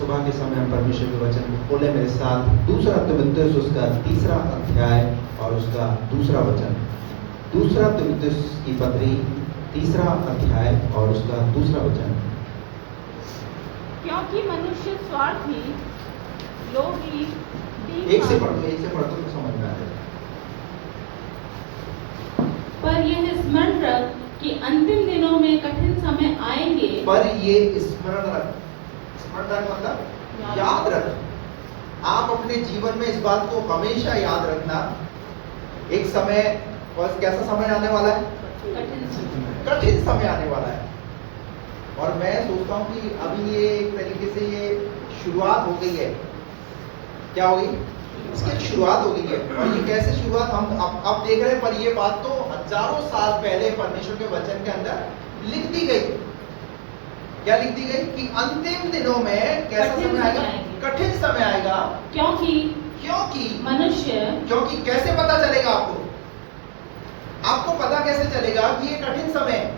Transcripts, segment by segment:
सुबह के समय हम परमेश्वर के वचन को खोले मेरे साथ। दूसरा तीमुथियुस उसका 3रा अध्याय और उसका 2रा वचन। दूसरा तीमुथियुस की पत्री 3रा अध्याय और उसका 2रा वचन। क्योंकि मनुष्य स्वार्थी, लोभी, एक से पढ़ दो तो समझ में आ जाएगा। पर यह स्मरण रख कि अंतिम दिनों में कठिन समय आएंगे। पर ये स्मरण रख मतलब याद रख। आप अपने जीवन में इस बात को हमेशा याद रखना, एक समय और कैसा समय आने वाला है? कठिन समय आने वाला है। और मैं सोचता हूँ कि अभी ये एक तरीके से ये शुरुआत हो गई है। क्या हो गई? इसकी शुरुआत हो गई है। और ये कैसे शुरुआत हम अब देख रहे हैं, पर ये बात तो हजारों साल पहले परमेश्वर के वचन के अंदर लिख दी गई। क्या लिख दी गई? कि अंतिम दिनों में कैसा समय आएगा? कठिन समय आएगा। क्योंकि मनुष्य, क्योंकि कैसे पता चलेगा आपको? आपको पता कैसे चलेगा कि ये कठिन समय है?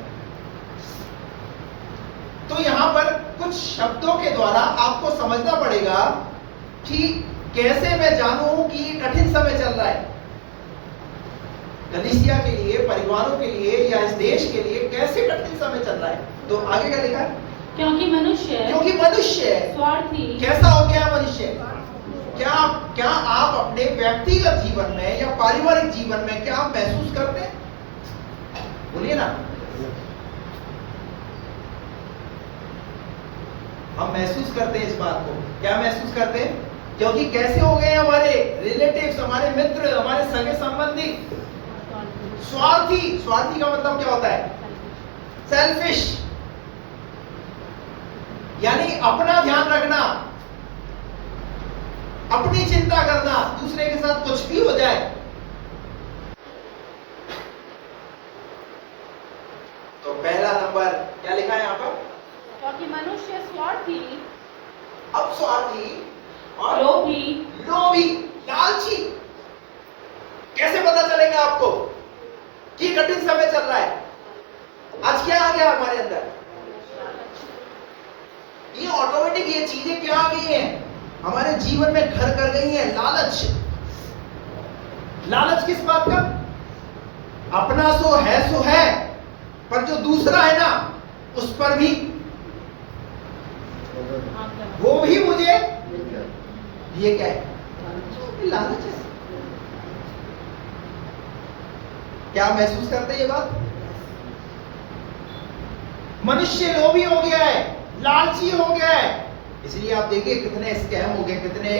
तो यहां पर कुछ शब्दों के द्वारा आपको समझना पड़ेगा कि कैसे मैं जानूं कि ये कठिन समय चल रहा है। कलीसिया के लिए, परिवारों के लिए या इस देश के लिए कैसे कठिन समय चल रहा है। तो आगे क्या लिखा है? क्योंकि मनुष्य स्वार्थी। कैसा हो गया मनुष्य? क्या आप अपने व्यक्तिगत जीवन में या पारिवारिक जीवन में क्या आप महसूस करते हैं? बोलिए ना। हम महसूस करते हैं इस बात को। क्या महसूस करते हैं? क्योंकि कैसे हो गए हमारे रिलेटिव्स, हमारे मित्र, हमारे सगे संबंधी स्वार्थी। स्वार्थी का मतलब क्या होता है? सेल्फिश, यानी अपना ध्यान रखना, अपनी चिंता करना, दूसरे के साथ कुछ भी हो जाए। तो पहला नंबर क्या लिखा है यहां पर? क्योंकि मनुष्य स्वार्थी, अब स्वार्थी और लोभी, लालची। कैसे पता चलेगा आपको कि कठिन समय चल रहा है? आज क्या आ गया हमारे अंदर? ये ऑटोमेटिक ये चीजें क्या आ गई हैं? हमारे जीवन में घर कर गई हैं। लालच। लालच किस बात का? अपना सो है, पर जो दूसरा है ना, उस पर भी वो भी मुझे ये क्या है? लालच है। क्या महसूस करते हैं ये बात? मनुष्य लोभी हो गया है, लालची हो गया है। इसलिए आप देखिए कितने स्कैम हो गए, कितने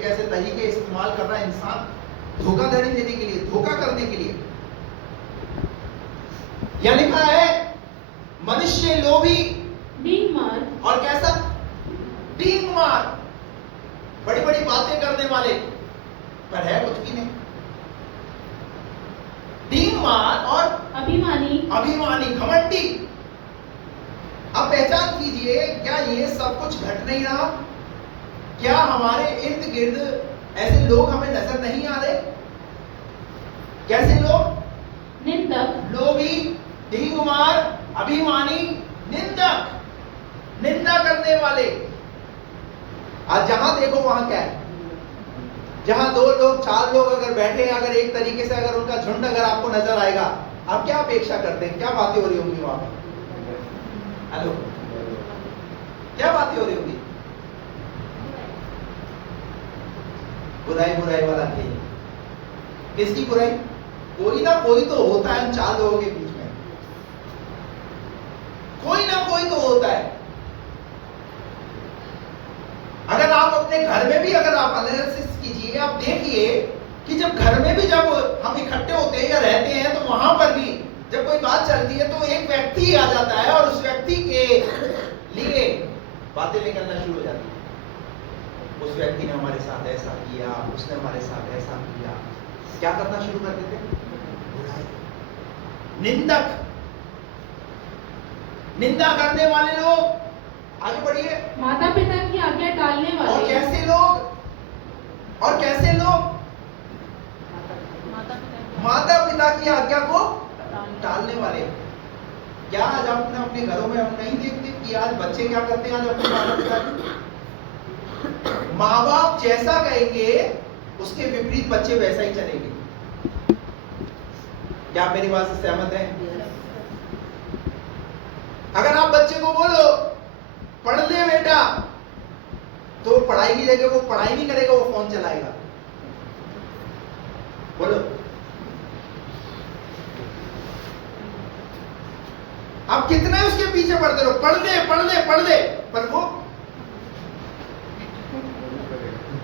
कैसे तरीके इस्तेमाल कर रहा है इंसान धोखाधड़ी देने के लिए, धोखा करने के लिए। यह लिखा है मनुष्य लोभी, और कैसा? डींग मार, बड़ी बड़ी बातें करने वाले, पर है कुछ भी नहीं। डींग मार और अभिमानी, घमंडी। अब पहचान कीजिए, क्या ये सब कुछ घट नहीं रहा? क्या हमारे इर्द गिर्द ऐसे लोग हमें नजर नहीं आ रहे? कैसे लोग? निंदक, लोभी, डींगमार, अभिमानी, निंदक, निंदा करने वाले। आज जहां देखो वहां क्या है? जहां 2 लोग 4 लोग अगर बैठे हैं, अगर एक तरीके से अगर उनका झुंड अगर आपको नजर आएगा, आप क्या अपेक्षा करते हैं? क्या बातें हो रही होंगी वहां पर? हेलो, क्या बातें हो रही होंगी? बुराई वाला खेल। किसकी बुराई? कोई ना कोई तो होता है इन 4 लोगों के बीच में, कोई ना कोई तो होता है। अगर आप अपने घर में भी अगर आप एनालिसिस कीजिए, आप देखिए कि जब घर में भी जब हम इकट्ठे होते हैं या रहते हैं, तो वहां पर भी जब कोई बात चलती है तो एक व्यक्ति आ जाता है और उस व्यक्ति के लिए बातें निकलना शुरू हो जाती है। उस व्यक्ति ने हमारे साथ ऐसा किया, उसने हमारे साथ ऐसा किया। क्या करना शुरू कर देते? निंदक, निंदा करने वाले लोग। आगे बढ़िए। माता पिता की आज्ञा टालने वाले। और कैसे लोग? माता पिता की आज्ञा को टालने वाले। क्या आज आपने अपने घरों में हम नहीं देखते कि आज बच्चे क्या करते हैं? आज अपने माता पिता की माँ बाप जैसा कहेंगे उसके विपरीत बच्चे वैसा ही चलेंगे। क्या आप मेरी बात से सहमत हैं? अगर आप बच्चे को बोलो पढ़ ले बेटा, तो पढ़ाई की जगह वो पढ़ाई नहीं करेगा, वो फोन चलाएगा। बोलो, आप कितना उसके पीछे पढ़ते रहो, पढ़ ले पढ़ ले पढ़ ले, पर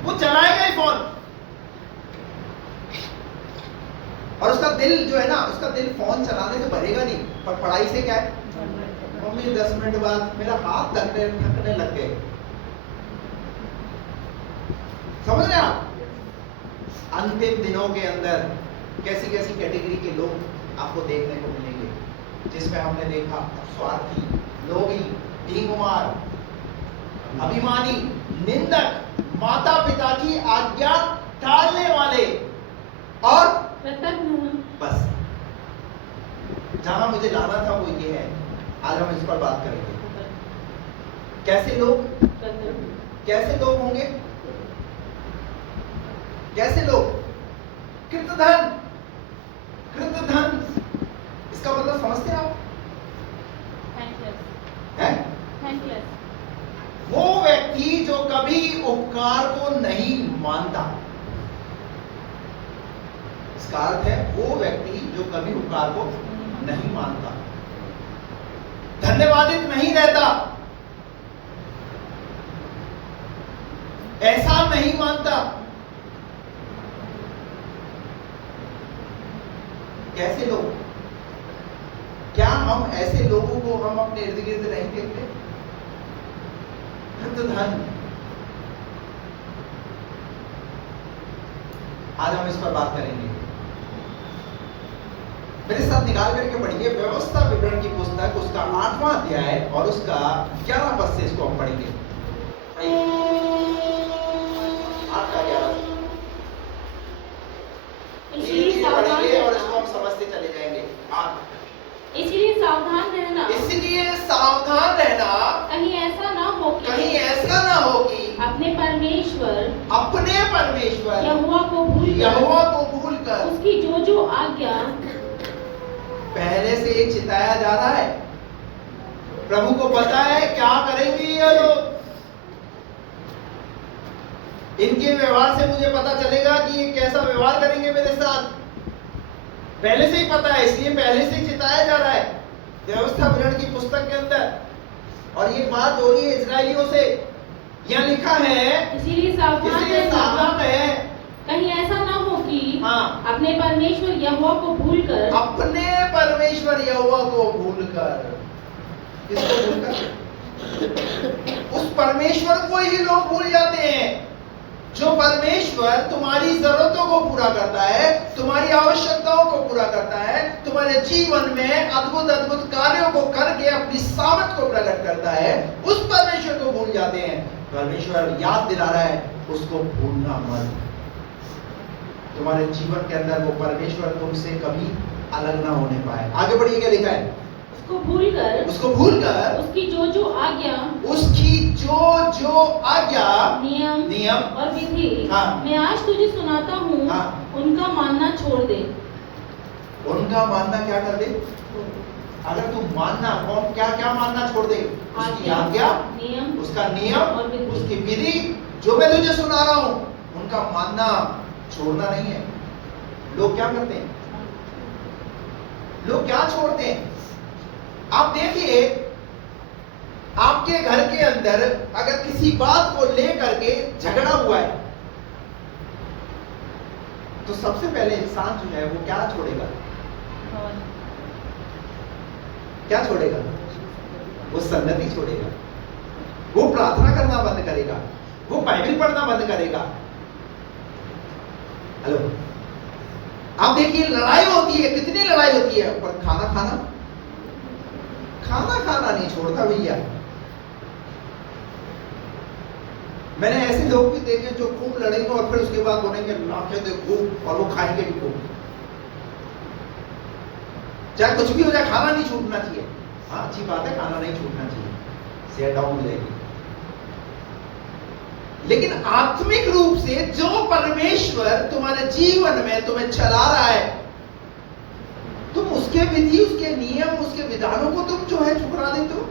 वो चलाएगा ही फोन। और उसका दिल जो है ना, उसका दिल फोन चलाने से भरेगा नहीं, पर पढ़ाई से क्या है, मम्मी 10 मिनट बाद मेरा हाथ थकने लग गए। समझ रहे आप? अंतिम दिनों के अंदर कैसी कैसी कैटेगरी के लोग आपको देखने को मिलेंगे, जिसमें हमने देखा स्वार्थी, लोभी, ढींगमार, अभिमानी, निंदक, माता पिता की आज्ञा टालने वाले और बस। जहां मुझे लाना था वो ये है, आज हम इस पर बात करेंगे। कैसे लोग होंगे? कैसे लोग? कृतधन। इसका मतलब समझते हैं आप? है? वो व्यक्ति जो कभी उपकार को नहीं मानता। इसका अर्थ है वो व्यक्ति जो कभी उपकार को नहीं मानता, धन्यवादित नहीं रहता, ऐसा नहीं मानता। कैसे लोग? क्या हम ऐसे लोगों को हम अपने इर्द गिर्द नहीं देखते? धन। आज हम इस पर बात करेंगे। मेरे साथ निकाल करके पढ़िए व्यवस्था विवरण की पुस्तक, उसका 8वां अध्याय और उसका 11 पद से इसको हम पढ़ेंगे। 8 का 11 पढ़ेंगे और इसको हम समझते चले जाएंगे। इसलिए सावधान रहना। कहीं ऐसा ना हो कि अपने परमेश्वर यहोवा को भूलकर उसकी जो आज्ञा पहले से ही चिताया जा रहा है। प्रभु को पता है क्या करेंगे ये लोग। इनके व्यवहार से मुझे पता चलेगा कि ये कैसा व्यवहार करेंगे मेरे साथ। पहले से ही पता है, इसलिए पहले से ही चिताया जा रहा है व्यवस्था विवरण की पुस्तक के अंदर। और ये बात हो रही है इजरायलियों से। यहाँ लिखा है इसीलिए सावधान है, कहीं ऐसा ना हो कि अपने परमेश्वर यहोवा को भूलकर किसको भूलकर? उस परमेश्वर को ही लोग भूल जाते हैं जो परमेश्वर तुम्हारी जरूरतों को पूरा करता है, तुम्हारी आवश्यकताओं को पूरा करता है, तुम्हारे जीवन में अद्भुत अद्भुत कार्यों को करके अपनी सामर्थ को प्रकट करता है। उस परमेश्वर को भूल जाते हैं। परमेश्वर याद दिला रहा है, उसको भूलना मत। तुम्हारे जीवन के अंदर वो परमेश्वर तुमसे कभी अलग ना होने पाए। आगे बढ़िए, क्या लिखा है? उसको भूलकर उसकी जो आज्ञा नियम और विधि मैं आज तुझे सुनाता हूँ, उनका मानना छोड़ दे। उनका मानना क्या कर दे? अगर तुम मानना, कौन क्या मानना छोड़ दे? उसकी आज्ञा, उसका नियम, उसकी विधि, जो मैं तुझे सुना रहा हूँ, उनका मानना छोड़ना नहीं है। लोग क्या करते हैं? लोग क्या छोड़ते हैं? आप देखिए, आपके घर के अंदर अगर किसी बात को लेकर के झगड़ा हुआ है, तो सबसे पहले इंसान जो है वो क्या छोड़ेगा? क्या छोड़ेगा? वो संगति छोड़ेगा, वो प्रार्थना करना बंद करेगा, वो बाइबल पढ़ना बंद करेगा। हेलो, आप देखिए लड़ाई होती है, कितनी लड़ाई होती है, पर खाना खाना नहीं छोड़ता भैया। मैंने ऐसे लोग भी देखे जो खूब लड़ेंगे और फिर उसके बाद बोलेंगे लाके दे खूब, और वो खाएंगे भी खूब। चाहे कुछ भी हो जाए, खाना नहीं छूटना चाहिए। हाँ, अच्छी बात है, खाना नहीं छूटना चाहिए, सेहत डाउन हो जाएगी। लेकिन आत्मिक रूप से जो परमेश्वर तुम्हारे जीवन में तुम्हें चला रहा है, तुम उसके विधि, उसके नियम, उसके विधानों को तुम जो है ठुकरा देते हो।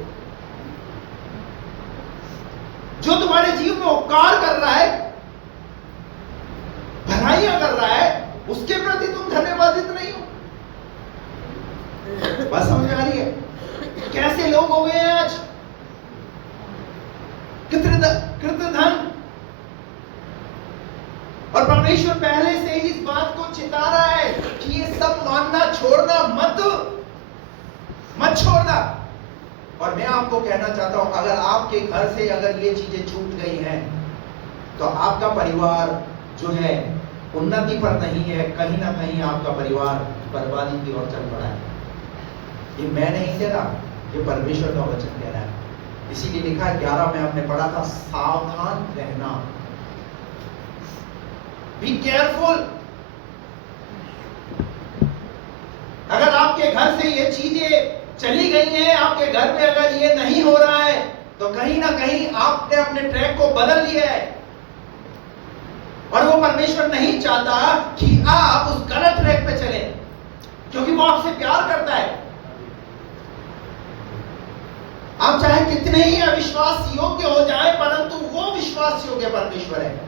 जो तुम्हारे जीवन में उपकार कर रहा है, भलाइयां कर रहा है, उसके प्रति तुम धन्यवादित नहीं हो। बस समझ आ रही है कैसे लोग हो गए हैं आज, कृतधन। और परमेश्वर पहले से ही इस बात को चिता रहा है कि ये सब मानना छोड़ना मत छोड़ना। और मैं आपको कहना चाहता हूं, अगर आपके घर से अगर ये चीजें छूट गई हैं, तो आपका परिवार जो है उन्नति पर नहीं है, कहीं ना कहीं आपका परिवार बर्बादी की ओर चल पड़ा है। ये मैं नहीं कह रहा, ये परमेश्वर का वचन कह रहा है। इसीलिए लिखा है 11 में हमने पढ़ा था, सावधान रहना, बी केयरफुल। अगर आपके घर से ये चीजें चली गई हैं, आपके घर में अगर ये नहीं हो रहा है, तो कहीं ना कहीं आपने अपने ट्रैक को बदल लिया है। और वो परमेश्वर नहीं चाहता कि आप उस गलत ट्रैक पे चले, क्योंकि वो आपसे प्यार करता है। आप चाहे कितने ही अविश्वास योग्य हो जाए, परंतु वो विश्वास योग्य परमेश्वर है।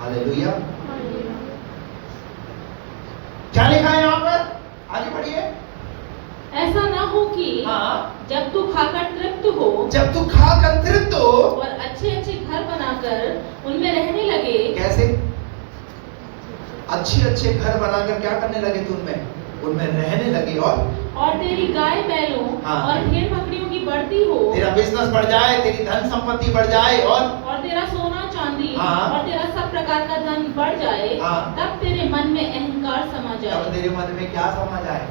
हालेलुया। क्या लिखा है यहां पर, आगे पढ़िए। ऐसा ना हो कि जब तू खाकर तृप्त हो और अच्छे अच्छे घर बनाकर उनमें रहने लगे। कैसे अच्छे घर बनाकर क्या करने लगे? तू उनमें रहने लगे, और तेरी गाय बैलों और भेड़ बकरियों की बढ़ती हो, तेरा बिजनेस बढ़ जाए, तेरी धन संपत्ति बढ़ जाए, और तेरा सोना चांदी और तेरा सब प्रकार का धन बढ़ जाए, तब तेरे मन में अहंकार समा जाए। तब तेरे मन में क्या समा जाए?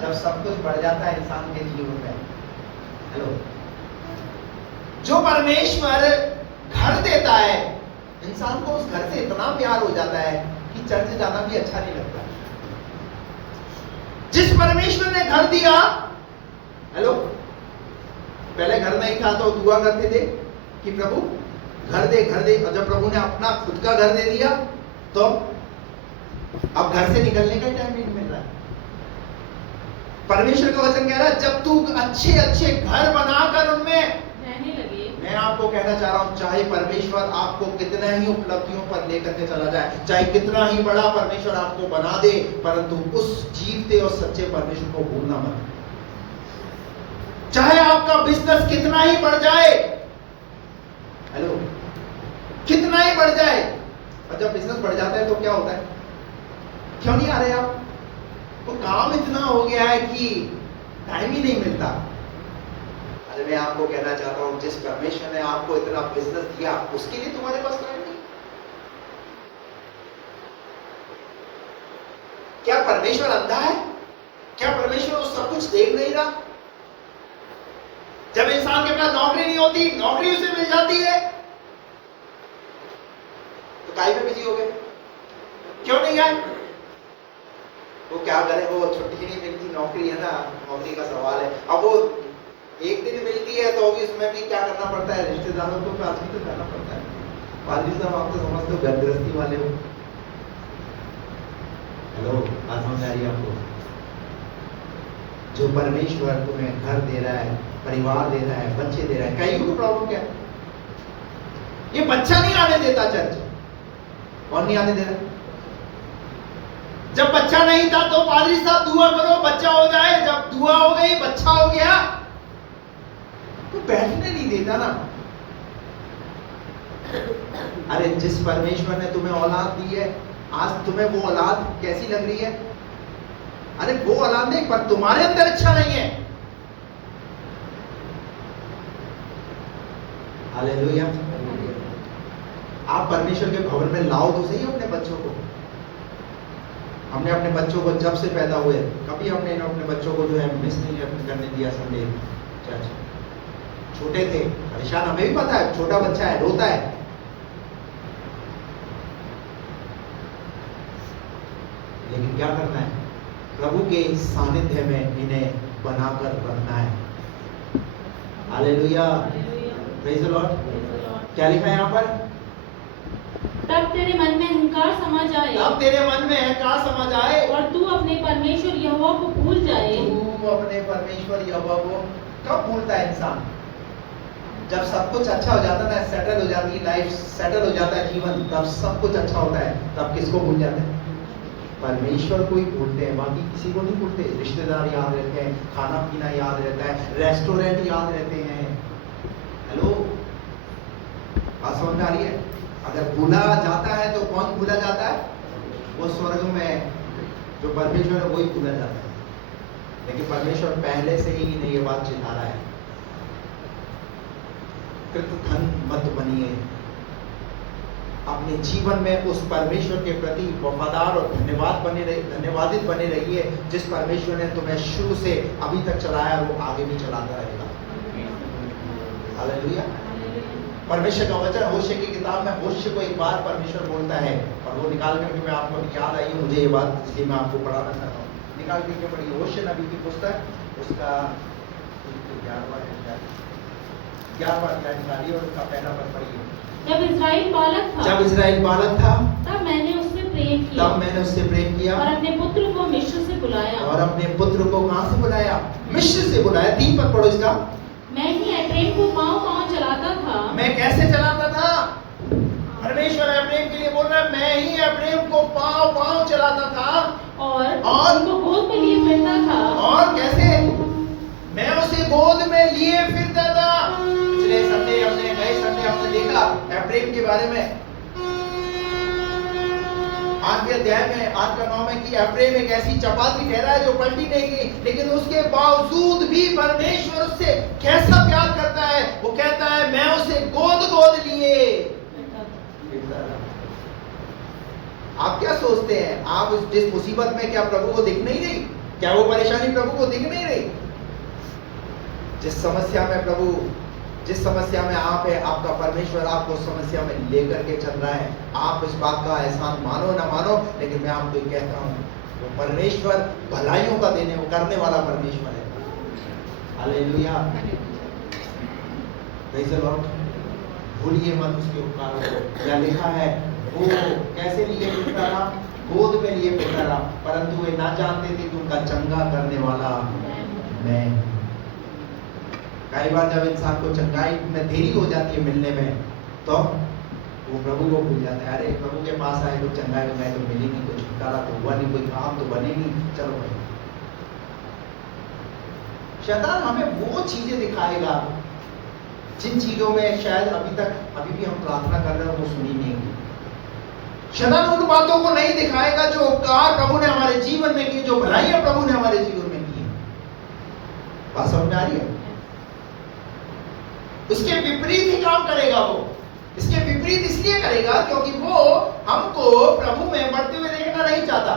जब सब कुछ बढ़ जाता है इंसान के जीवन में। हेलो, जो परमेश्वर घर देता है, इंसान को उस घर से इतना प्यार हो जाता है कि चर्च जाना भी अच्छा नहीं लगता। जिस परमेश्वर ने घर दिया, हेलो, पहले घर नहीं था तो दुआ करते थे कि प्रभु घर दे। और जब प्रभु ने अपना खुद का घर दे दिया, तो अब घर से निकलने का टाइम नहीं मिल रहा है। परमेश्वर का वचन कह रहा है, जब तू अच्छे घर बनाकर उनमें रहने लगे। मैं आपको कहना चाह रहा हूं, चाहे परमेश्वर आपको कितना ही उपलब्धियों पर लेकर के चला जाए, चाहे कितना ही बड़ा परमेश्वर आपको बना दे, परंतु उस जीवते और सच्चे परमेश्वर को भूलना मत। चाहे आपका बिजनेस कितना ही बढ़ जाए, हेलो, कितना ही बढ़ जाए, और जब बिजनेस बढ़ जाता है तो क्या होता है? क्यों नहीं आ रहे आप? तो काम इतना हो गया है कि टाइम ही नहीं मिलता। अरे मैं आपको कहना चाहता हूं, जिस परमेश्वर ने आपको इतना बिजनेस दिया, उसके लिए तुम्हारे पास टाइम नहीं। क्या परमेश्वर अंधा है? क्या परमेश्वर वो सब कुछ देख नहीं रहा? जब इंसान के पास नौकरी नहीं होती, नौकरी उसे मिल जाती है, तो काहे में बिजी हो गए? क्यों नहीं आए? वो क्या करे, वो छुट्टी नहीं मिलती, नौकरी है ना, नौकरी का सवाल है। अब वो एक दिन मिलती है तो भी उसमें भी क्या करना पड़ता है? रिश्तेदारों को पास भी तो जाना पड़ता है। पादरी साहब, आप तो समझते हो, घर गृहस्थी वाले हो। हेलो, आज समझ आ रही है आपको? जो परमेश्वर तुम्हें घर दे रहा है, परिवार दे रहा है, बच्चे दे रहा है, कईयों की प्रॉब्लम क्या है? ये बच्चा नहीं आने देता चर्च। कौन नहीं आने दे रहा? जब बच्चा नहीं था तो पादरी साहब दुआ करो बच्चा हो जाए, जब दुआ हो गई बच्चा हो गया तो बैठने नहीं देता ना। अरे जिस परमेश्वर ने तुम्हें औलाद दी है, आज तुम्हें वो औलाद कैसी लग रही है? अरे वो औलाद नहीं, पर तुम्हारे अंदर इच्छा नहीं है। हालेलुया। आप परमेश्वर के भवन में लाओ तो सही अपने बच्चों को। हमने अपने बच्चों को जब से पैदा हुए, कभी हमने अपने बच्चों को जो है मिस नहीं करने दिया संडे चर्च। छोटे थे, परेशान, हमें भी पता है, छोटा बच्चा है, रोता है, लेकिन क्या करना है? प्रभु के सानिध्य में इन्हें बनाकर रखना है। Hallelujah, praise the Lord. क्या लिखा है यहाँ पर? तब तेरे मन में अहंकार समा जाए, तब तेरे मन में अहंकार समा जाए, और तू अपने परमेश्वर यहोवा को भूल जाए। तू अपने परमेश्वर यहोवा को कब भूलता है इंसान? जब सब कुछ अच्छा हो जाता है ना, सेटल हो जाती है लाइफ, सेटल हो जाता है जीवन, तब सब कुछ अच्छा होता है, तब किसको भूल जाते हैं? परमेश्वर को ही भूलते हैं, बाकी किसी को नहीं भूलते। रिश्तेदार याद रहते हैं, खाना पीना याद रहता है, रेस्टोरेंट याद रहते हैं। हेलो, बात समझ में आ रही है? अगर भूला जाता है तो कौन भूला जाता है? वो स्वर्ग में जो परमेश्वर है वही भूला जाता है। लेकिन परमेश्वर पहले से ही इन्हें ये बात चिल्ला रहा है, कृतघ्न मत बनिए, अपने जीवन में उस परमेश्वर के प्रति वफादार और धन्यवादित बने रहिए, जिस परमेश्वर ने तुम्हें शुरू से अभी तक चलाया, वो आगे भी चलाता रहेगा। हालेलुया। परमेश्वर का वचन होशे की किताब में, होशे को एक बार परमेश्वर बोलता है, और वो निकाल करके मैं आपको याद आई मुझे ये बात, इसलिए मैं आपको पढ़ाना चाहता हूँ। निकाल करके पढ़िए होशे नबी की पुस्तक, उसका 11वां अध्याय निकालिए और उसका पहला पद पढ़िए। जब इस्राएल बालक था, तब मैंने उससे प्रेम किया, और अपने पुत्र को मिस्र से बुलाया। और अपने पुत्र को कहां से बुलाया? मिस्र से बुलाया। 3 पद पढ़ो इसका। मैं ही एफ्रेम को पाँव चलाता था। मैं कैसे चलाता था? परमेश्वर एफ्रेम के लिए बोल रहा है, मैं ही एफ्रेम को पाँव चलाता था, और उनको गोद में लिए फिरता था। और कैसे? मैं उसे गोद में लिए फिरता था। पिछले संडे हमने देखा एफ्रेम के बारे में, 8वें अध्याय में 8 का 9 में, कि एफ्रेम एक ऐसी चपाती ठहरा है जो पलटी नहीं गई, लेकिन उसके बावजूद भी परमेश्वर उससे कैसा प्यार करता है। वो कहता है, मैं उसे गोद लिए। आप क्या सोचते हैं? आप जिस मुसीबत में, क्या प्रभु को दिख नहीं रही? क्या वो परेशानी प्रभु को दिख नहीं रही? जिस समस्या में आप है, आपका परमेश्वर आपको समस्या में लेकर के चल रहा है। आप इस बात का एहसान मानो ना मानो, लेकिन मैं आपको कहता हूँ, वो परमेश्वर भलाइयों का करने वाला परमेश्वर है। हालेलुया। Praise the Lord. भूलिए मत उसके उपकारों को। क्या लिखा है? वो कैसे लिए फिरता रहा? गोद में लिए फिरता रहा, परंतु वे ना जानते थे कि उनका चंगा करने वाला मैं। कई बार जब इंसान को चंगाई में देरी हो जाती है मिलने में, तो वो प्रभु को भूल जाता है। अरे प्रभु के पास आए तो चंगाई तो मिली नहीं, कोई छुटकारा तो हुआ नहीं, कोई काम तो बने नहीं, चलो भाई। शैतान हमें वो चीजें दिखाएगा जिन चीजों में शायद अभी भी हम प्रार्थना कर रहे हो वो सुनी नहीं होगी। शैतान उन बातों को नहीं दिखाएगा जो उपकार प्रभु ने हमारे जीवन में किए, जो भलाइयां प्रभु ने हमारे जीवन में की। बात समझ में आ रही है? उसके विपरीत ही काम करेगा वो। इसके विपरीत इसलिए करेगा क्योंकि वो हमको प्रभु में बढ़ते हुए देखना नहीं चाहता,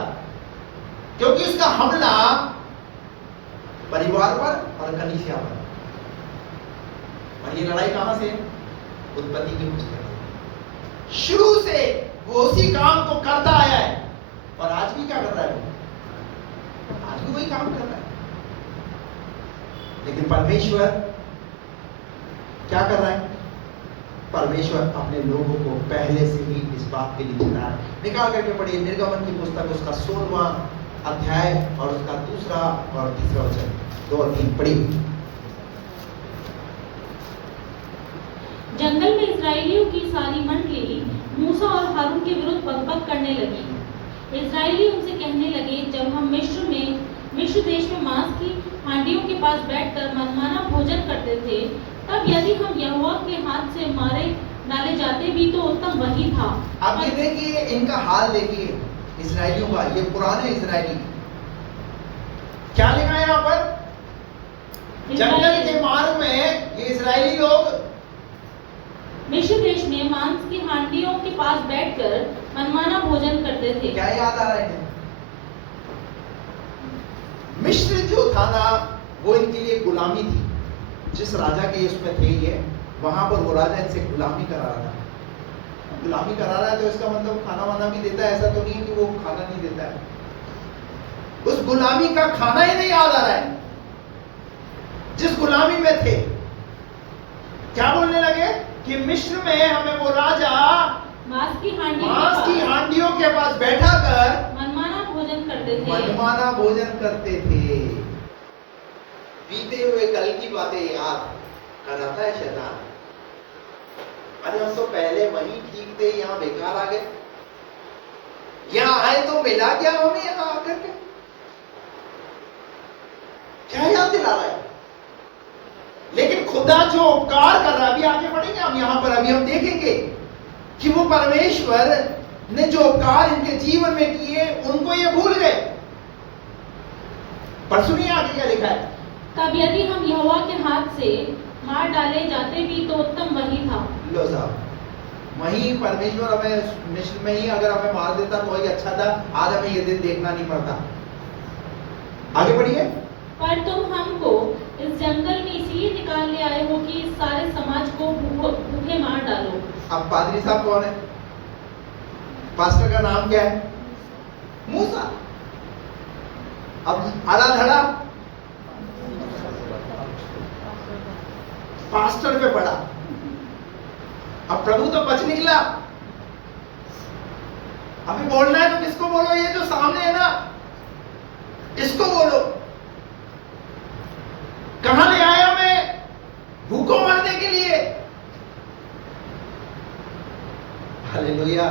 क्योंकि उसका हमला परिवार पर और कलीसिया पर। और ये लड़ाई कहां से? उत्पत्ति की पुस्तक। शुरू से वो उसी काम को करता आया है, और आज भी क्या कर रहा है वो? आज भी वही काम कर रहा है। लेकिन परमेश्वर क्या कर रहा है? परमेश्वर अपने लोगों को पहले से ही इस बात के लिए चला है। निकाल करके पढ़िए निर्गमन की पुस्तक, उसका 16वां अध्याय और उसका 2 और 3 वचन, 2 और 3 पढ़िए। जंगल में इस्राएलियों की सारी मंडली मूसा और हारून के विरुद्ध बकबक करने लगी। इस्राएली उनसे कहने लगे, जब हम मिस्र देश में मांस की हांडियों के पास बैठकर मनमाना भोजन करते थे, तब यदि हम यहोवा के हाथ से मारे डाले जाते भी तो उत्तम वही था। अब ये देखिए, इनका हाल देखिए इस्राएलियों का, ये पुराने इस्राएली। क्या लिखा है यहाँ पर? जंगल के मार्ग में ये इस्राएली लोग मिस्र देश में मांस की हांडियों के पास बैठकर मनमाना भोजन करते थे। क्या याद आ रहा है? मिस्र जो था ना, वो इनके लिए गुलामी थी। जिस राजा के उसमें थे ये, वहां पर वो राजा इनसे गुलामी करा रहा था। गुलामी करा रहा है तो इसका मतलब खाना वाना भी देता है, ऐसा तो नहीं है कि वो खाना नहीं देता है। उस गुलामी का खाना ही नहीं याद आ रहा है जिस गुलामी में थे। क्या बोलने लगे? कि मिस्र में हमें वो राजा मांस की मांस की हांडियों के पास बैठा कर मनमाना भोजन करते थे। मनमाना भोजन करते थे। बीते हुए कल की बातें याद कराता है शैतान। अरे हम तो पहले वहीं ठीक थे, यहाँ बेकार आ गए, यहाँ आए तो मिला क्या हमें यहाँ आकर के? क्या याद दिला रहा है? लेकिन खुदा जो उपकार कर रहा है, अभी आगे बढ़ेंगे हम यहाँ पर, अभी हम देखेंगे कि वो परमेश्वर ने जो उपकार इनके जीवन में किए उनको ये भूल गए। पर सुनिए आगे क्या लिखा है। तब यदि हम यहोवा के हाथ से मार डाले जाते भी तो उत्तम वही था। लो साहब, वहीं परमेश्वर हमें मिस्र में ही अगर हमें मार देता तो वही अच्छा था, आज हमें ये दिन देखना नहीं पड़ता। आगे बढ़िए। पर तुम हमको इस जंगल में इसलिए निकाल ले आए हो कि इस सारे समाज को भूखे मार डालो। अब पादरी साहब कौन है? पास्टर का नाम क्या है? मूसा। अब आड़ा धड़ा पास्टर पे पड़ा। अब प्रभु तो बच निकला। अभी बोलना है तो किसको बोलो? ये जो सामने है ना, इसको बोलो। कहां ले आए हमें? भूखों मरने के लिए। Hallelujah,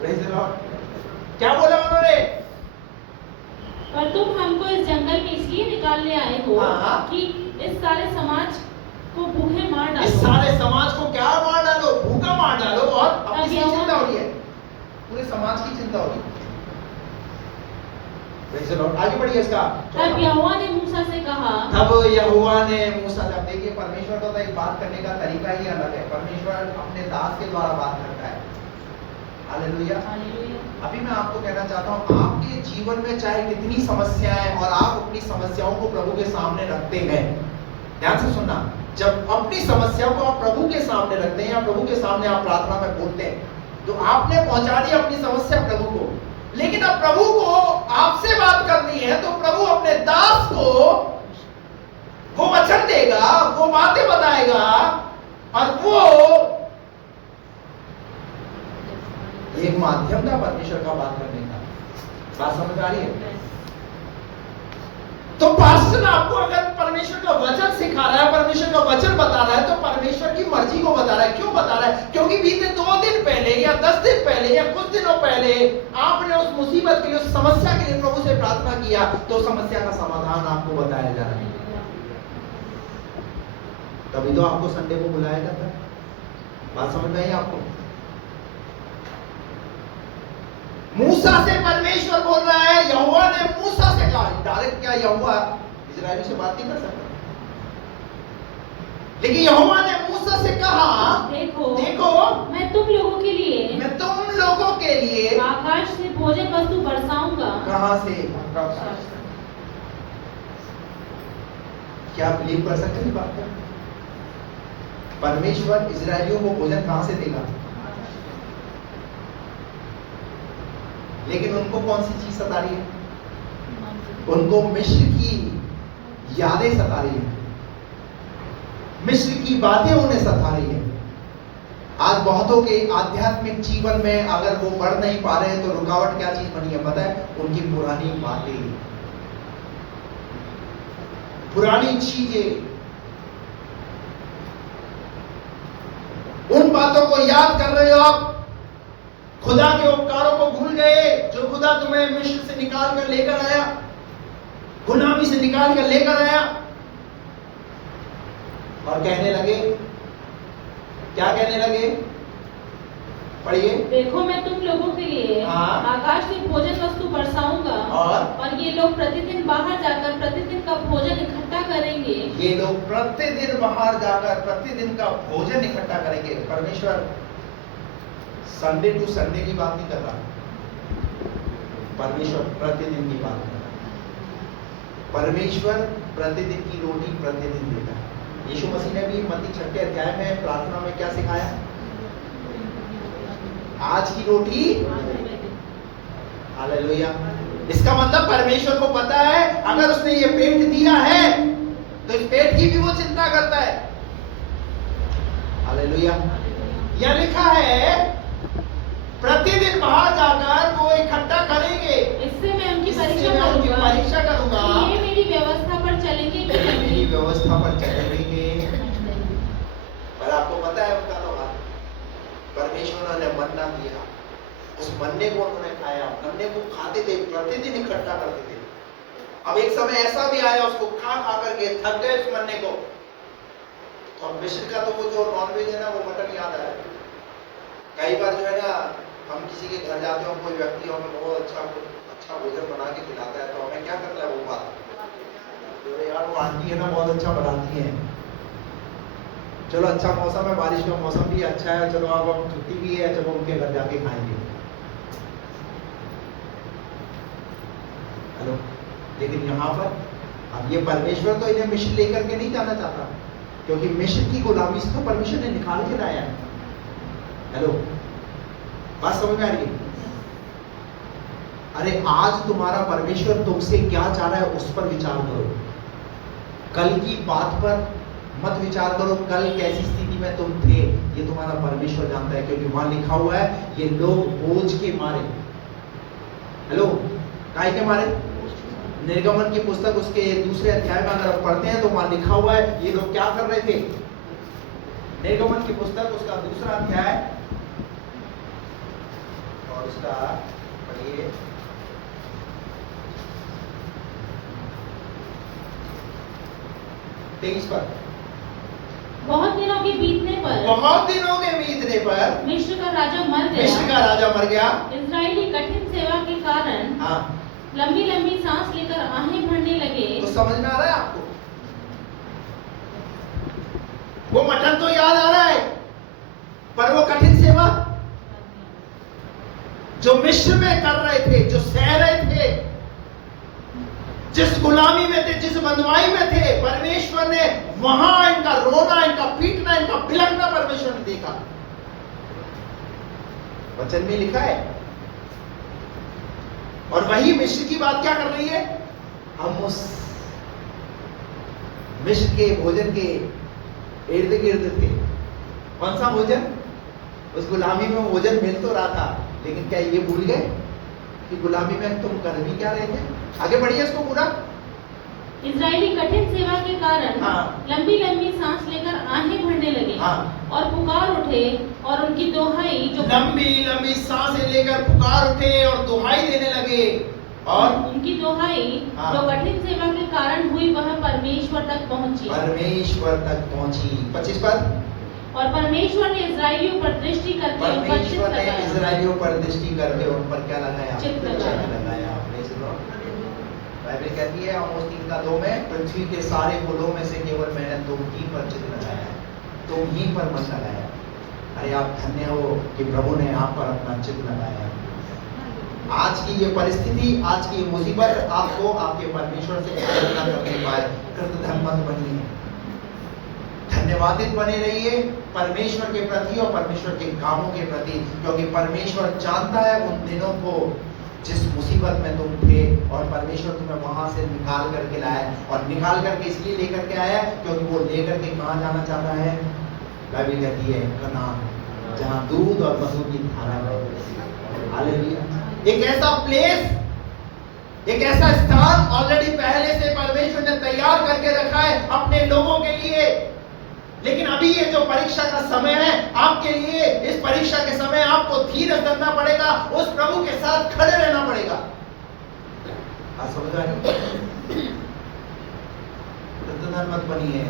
praise the Lord. क्या बोला उन्होंने? पर तुम हमको इस जंगल में इसलिए निकाल ले आए हो कि इस सारे समाज को भूखे मार डालो। इस सारे समाज को क्या मार डालो? भूखा मार डालो। और अब किसकी चिंता हो रही है? पूरे समाज की चिंता हो रही है। Praise the Lord. आगे बढ़िए इसका। तब यहोवा ने मूसा से कहा। तब यहोवा ने मूसा से, अब देखिए परमेश्वर का तो एक बात करने का तरीका ही अलग है। परमेश्वर अपने दास के द्वारा बात करता है। हालेलुया। अभी मैं आपको कहना चाहता हूं, आपके जीवन में चाहे कितनी समस्याएं और आप अपनी समस्याओं को प्रभु के सामने रखते हैं, ध्यान से सुनना, जब अपनी समस्या को आप प्रभु के सामने रखते हैं या प्रभु के सामने आप प्रार्थना में बोलते हैं, तो आपने पहुंचा दी अपनी समस्या प्रभु को। लेकिन अब प्रभु को आपसे बात करनी है तो प्रभु अपने दास को वो वचन देगा, वो बातें बताएगा, और वो एक माध्यम था परमेश्वर का बात करने का। बात समझ आ रही है? तो पास्टर आपको अगर परमेश्वर का वचन सिखा रहा है, परमेश्वर का वचन बता रहा है, तो परमेश्वर की मर्जी को बता रहा है। क्यों बता रहा है? क्योंकि बीते 2 दिन पहले या 10 दिन पहले या कुछ दिनों पहले आपने उस मुसीबत के लिए, उस समस्या के लिए प्रभु से प्रार्थना किया, तो समस्या का समाधान आपको बताया जा रहा है। तभी तो आपको संडे को बुलाया जाता है। बात समझ में आई आपको? मूसा से परमेश्वर बोल रहा है, यहोवा ने मूसा से कहा। डायरेक्ट क्या यहोवा इजराइली से बात नहीं कर सकता? लेकिन यहोवा ने मूसा से कहा, देखो मैं तुम लोगों के लिए आकाश से भोजन वस्तु बरसाऊंगा। कहां से? क्या आप बिलीव कर सकते हैं इस बात पर? परमेश्वर इजरायलियों को भोजन कहां से देगा? लेकिन उनको कौन सी चीज सता रही है? उनको मिस्र की यादें सता रही है, मिस्र की बातें उन्हें सता रही है। आज बहुतों के आध्यात्मिक जीवन में अगर वो बढ़ नहीं पा रहे हैं तो रुकावट क्या चीज बनी है पता है? उनकी पुरानी बातें, पुरानी चीजें। उन बातों को याद कर रहे हो आप, खुदा के उपकारों को भूल गए, जो खुदा तुम्हें मिस्र से निकाल कर लेकर आया, गुलामी से निकाल कर लेकर आया, और कहने लगे, क्या कहने लगे? पढ़िए। देखो मैं तुम लोगों के लिए आकाश से भोजन वस्तु बरसाऊंगा, और ये लोग प्रतिदिन बाहर जाकर प्रतिदिन का भोजन इकट्ठा करेंगे। ये लोग प्रतिदिन बाहर जाकर प्रतिदिन का भोजन इकट्ठा करेंगे। परमेश्वर संडे टू संडे की बात नहीं कर रहा, परमेश्वर प्रतिदिन की बात कर रहा है। परमेश्वर प्रतिदिन की रोटी प्रतिदिन देता है। यीशु मसीह ने भी मत्ती 6 अध्याय में प्रार्थना में क्या सिखाया? आज की रोटी। हालेलुया। इसका मतलब परमेश्वर को पता है अगर उसने ये पेट दिया है तो इस पेट की भी वो चिंता करता है। हालेलुया। यह लिखा है प्रतिदिन बाहर जाकर वो इकट्ठा करेंगे, इससे मैं उनकी इससे परीक्षा मैं उनकी करूंगा परीक्षा करूंगा कि ये मेरी व्यवस्था पर चलेंगे कि मेरी नहीं। व्यवस्था पर चलेंगे। पर आपको पता है उनका तो हाल, परमेश्वर ने मन्ना दिया, उस मन्ने को उन्होंने खाया, मन्ने को खाते थे, प्रतिदिन इकट्ठा करते थे। अब एक समय ऐसा भी आया उसको खा खा करके थक गए उस मन्ने को। और मिस्र का तो वो जो नॉनवेज है ना, वो मटन याद आया। कई बार जो है ना, हम किसी के घर जाते हो, कोई व्यक्ति हमें बहुत अच्छा भोजन बना के खिलाता है, तो हमें क्या करना है, वो बात तो यार वो आंटी है ना बहुत अच्छा बनाती है, चलो अच्छा मौसम है, बारिश का मौसम भी अच्छा है, चलो अब हम छुट्टी भी है, चलो उनके घर जाके खाएंगे। हेलो, लेकिन यहाँ पर अब ये परमेश्वर तो इन्हें मिस्र लेकर के नहीं जाना चाहता, क्योंकि मिस्र की गुलामी से तो परमेश्वर ने निकाल के लाया है। हेलो, बात समझ में आ रही है? अरे आज तुम्हारा परमेश्वर तुमसे क्या चाह रहा है उस पर विचार करो, कल की बात पर मत विचार करो, कल कैसी स्थिति में तुम थे ये तुम्हारा परमेश्वर जानता है, क्योंकि वहां लिखा हुआ है ये लोग बोझ के मारे। हेलो, काय के मारे? निर्गमन की पुस्तक उसके दूसरे अध्याय में अगर आप पढ़ते हैं तो वहां लिखा हुआ है ये लोग क्या कर रहे थे। निर्गमन की पुस्तक उसका दूसरा अध्याय और उसका पढ़िए 23 पर। बहुत दिनों के बीतने पर मिस्र का राजा मर गया। इजरायली कठिन सेवा के कारण हाँ, लंबी लंबी सांस लेकर आहें भरने लगे। तो समझ में आ रहा है आपको? वो मटन तो याद आ रहा है, पर वो कठिन सेवा जो मिस्र में कर रहे थे, जो सह रहे थे, जिस गुलामी में थे, जिस बंधुआई में थे, परमेश्वर ने वहां इनका रोना, इनका पीटना, इनका बिलखना परमेश्वर ने देखा। वचन में लिखा है। और वही मिस्र की बात क्या कर रही है, हम उस मिस्र के भोजन के इर्द गिर्द थे। कौन सा भोजन? उस गुलामी में भोजन मिल तो रहा था, लेकिन क्या ये भूल गए कि गुलामी में तुम कर भी क्या रहे थे? आगे बढ़िए इसको पूरा। इजरायली कठिन सेवा के कारण हाँ। लंबी लंबी सांस लेकर आहें भरने लगे। हाँ। और पुकार उठे और उनकी दोहाई जो लंबी लंबी सांसें लेकर पुकार उठे और दुहाई देने लगे। और उनकी दोहाई हाँ। जो कठिन सेवा के कारण हुई वह परमेश्वर तक पहुंची। 25 पर। और परमेश्वर ने इजरायलियों पर दृष्टि करके उन पर चित्त लगाया। इजरायलियों पर दृष्टि करके उन पर क्या लगाया? चित्त लगाया। बाइबल कहती है आमोस 3:2 में, पृथ्वी के सारे कुलों में से केवल मैंने तुम ही पर चित्त लगाया है, तुम ही पर मन लगाया। अरे आप धन्य हो कि प्रभु ने आप पर अपना चित्त लगाया। आज की ये परिस्थिति, आज की ये मुसीबत आपको आपके परमेश्वर से अलग न करने पाए। कृतज्ञ मत बनिए, धन्यवादित बने रहिए परमेश्वर के प्रति और परमेश्वर के कामों के प्रति, क्योंकि परमेश्वर जानता है उन दिनों को जिस मुसीबत में तुम थे, और परमेश्वर तुम्हें वहां से निकाल करके लाया। और निकाल करके इसलिए लेकर के आया क्योंकि वो लेकर के कहां जाना चाहता है? बाइबल कहती है कनान, जहां दूध और मधु की धारा है। हालेलुया। एक ऐसा प्लेस, एक ऐसा स्थान ऑलरेडी पहले से परमेश्वर ने तैयार करके रखा है अपने लोगों के लिए। लेकिन अभी ये जो परीक्षा का समय है आपके लिए, इस परीक्षा के समय आपको धीरज धरना पड़ेगा, उस प्रभु के साथ खड़े रहना पड़ेगा। आप समझ रहे? मत बनिए,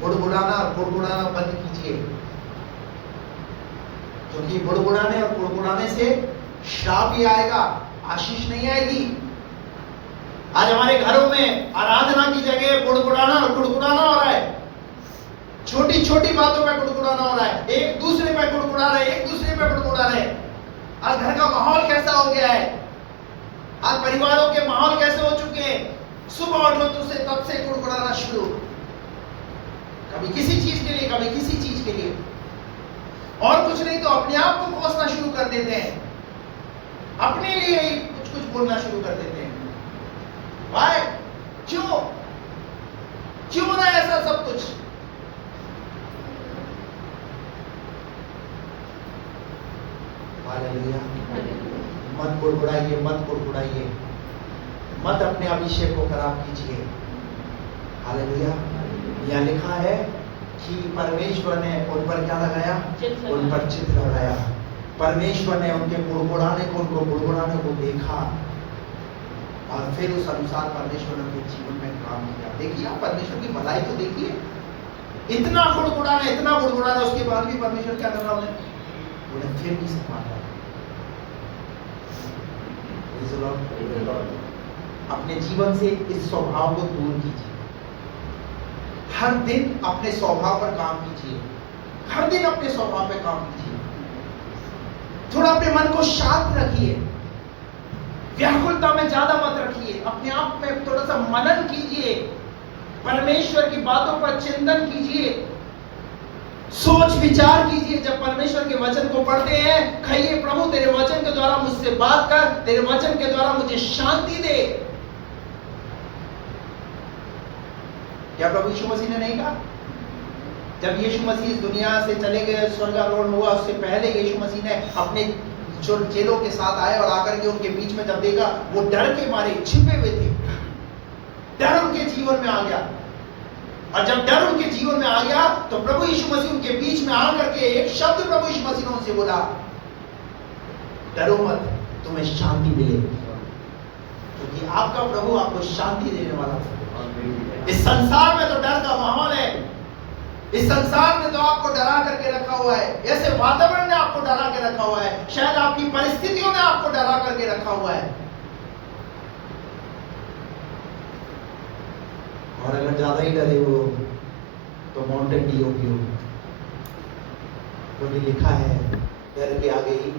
बुड़बुड़ाना और कुड़कुड़ाना बंद कीजिए, क्योंकि बुड़बुड़ाने और कुड़कुड़ाने से श्राप ही आएगा, आशीष नहीं आएगी। आज हमारे घरों में आराधना की जगह बुड़बुड़ाना और कुड़कुड़ाना हो रहा है। छोटी छोटी बातों पे कुड़कुड़ाना हो रहा है, एक दूसरे पे कुड़कुड़ा रहे, एक दूसरे पे कुड़कुड़ा रहे। आज घर का माहौल कैसा हो गया है, आज परिवारों के माहौल कैसे हो चुके हैं। सुबह उठो तो से तब से कुड़कुड़ाना शुरू, कभी किसी चीज के लिए, कभी किसी चीज के लिए, और कुछ नहीं तो अपने आप को कोसना शुरू कर देते हैं, अपने लिए ही कुछ कुछ बोलना शुरू कर देते हैं। भाई क्यों ना ऐसा सब कुछ? कुड़कुड़ाइए मत, कुड़कुड़ाइए मत, अपने अभिषेक को खराब कीजिए। हालेलुया। यहाँ लिखा है कि परमेश्वर ने उन पर क्या लगाया? उन पर चित्र लगाया। परमेश्वर ने उनके कुड़कुड़ाने को, उनको कुड़कुड़ाने को देखा और फिर उस अनुसार परमेश्वर ने उनके जीवन में काम किया। देखिए आप परमेश्वर की भलाई तो देखिए, इतना कुड़कुड़ाना, उसके बाद भी परमेश्वर क्या कर रहा है? उन्हें फिर भी संभाला। अपने जीवन से इस स्वभाव को दूर कीजिए। हर दिन अपने स्वभाव पर काम कीजिए, हर दिन अपने स्वभाव पर काम कीजिए। थोड़ा अपने मन को शांत रखिए, व्याकुलता में ज्यादा मत रखिए। अपने आप में थोड़ा सा मनन कीजिए, परमेश्वर की बातों पर चिंतन कीजिए, सोच विचार कीजिए। जब परमेश्वर के वचन को पढ़ते हैं, कहिए प्रभु तेरे वचन के द्वारा मुझसे बात कर, तेरे वचन के द्वारा मुझे शांति दे। क्या प्रभु यीशु मसीह ने नहीं कहा? जब यीशु मसीह इस दुनिया से चले गए, स्वर्गारोहण हुआ, उससे पहले यीशु मसीह ने अपने जो चेलों के साथ आए और आकर के उनके बीच में जब देखा, वो डर के मारे छिपे हुए थे। डर उनके जीवन में आ गया, और जब डर उनके जीवन में आ गया तो प्रभु यीशु मसीह उनके बीच में आकर के एक शब्द प्रभु यीशु मसीह ने उनसे बोला, डरो मत, तुम्हें शांति मिलेगी, क्योंकि आपका प्रभु आपको शांति देने वाला है। इस संसार में तो डर का माहौल है, इस संसार में तो आपको डरा करके रखा हुआ है, ऐसे वातावरण ने आपको डरा के रखा हुआ है, शायद आपकी परिस्थितियों ने आपको डरा करके रखा हुआ है। और अगर ज्यादा ही डरे हो तो माउंटेन ड्यू पियो, क्योंकि लिखा है डर के आगे ही,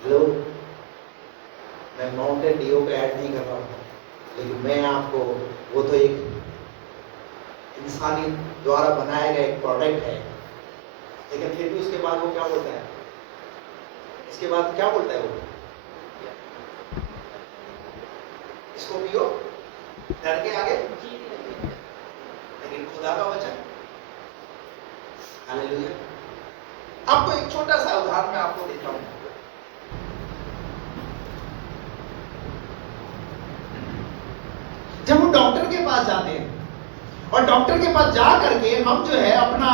हेलो, मैं माउंटेन ड्यू को ऐड नहीं कर रहा हूं, लेकिन मैं आपको, वो तो एक इंसानी द्वारा बनाया गया एक प्रोडक्ट है, लेकिन फिर भी उसके बाद वो क्या बोलता है? इसके बाद क्या बोलता है वो? इसको पियो डर के आगे, लेकिन खुदा का वचन, हालेलुया। आपको एक छोटा सा उदाहरण मैं आपको देता हूं। जब हम डॉक्टर के पास जाते हैं और डॉक्टर के पास जा करके हम जो है अपना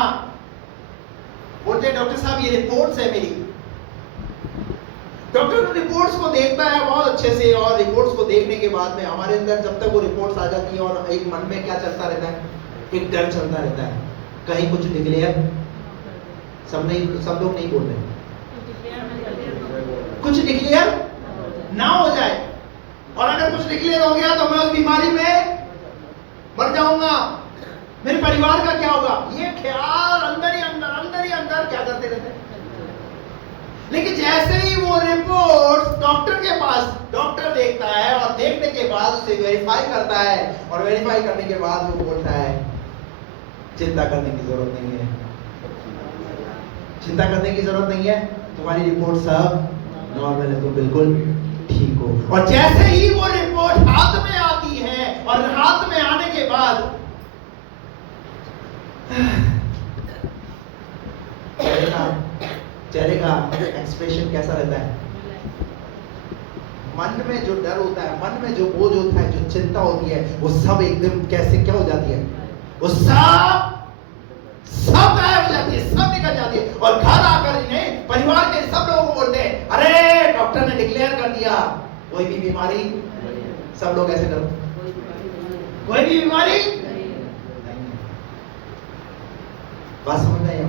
बोलते हैं, डॉक्टर साहब ये रिपोर्ट्स है मेरी। डॉक्टर रिपोर्ट्स को देखता है बहुत अच्छे से, और रिपोर्ट्स को देखने के बाद में हमारे अंदर जब तक वो रिपोर्ट्स आ जाती है और एक मन में क्या चलता रहता है? एक डर चलता रहता है, कहीं कुछ निकले। सब लोग नहीं बोल रहे, कुछ डिक्लेयर ना हो जाए, और अगर कुछ डिक्लेयर हो गया तो मैं उस बीमारी में मर जाऊंगा, मेरे परिवार का क्या होगा? ये ख्याल अंदर ही अंदर क्या करते रहते हैं। लेकिन जैसे ही वो रिपोर्ट डॉक्टर के पास, डॉक्टर देखता है और देखने के बाद उसे वेरीफाई करता है, और वेरीफाई करने के बाद वो बोलता है चिंता करने की जरूरत नहीं है, चिंता करने की जरूरत नहीं है, तुम्हारी रिपोर्ट सब नॉर्मल है, तो बिल्कुल ठीक हो। और जैसे ही वो रिपोर्ट हाथ में आती है, और हाथ में आने के बाद चेहरे का एक्सप्रेशन कैसा रहता है? मन में जो डर होता है, मन में जो बोझ होता है, जो चिंता होती है, वो सब एकदम कैसे क्या हो जाती है? वो सब गायब हो जाती है, सब निकल जाती है। और घर आकर इन्हें परिवार के सब लोगों को बोलते हैं, अरे डॉक्टर ने डिक्लेयर कर दिया कोई भी बीमारी, सब लोग ऐसे करो, कोई भी बीमारी बात समझ में आई?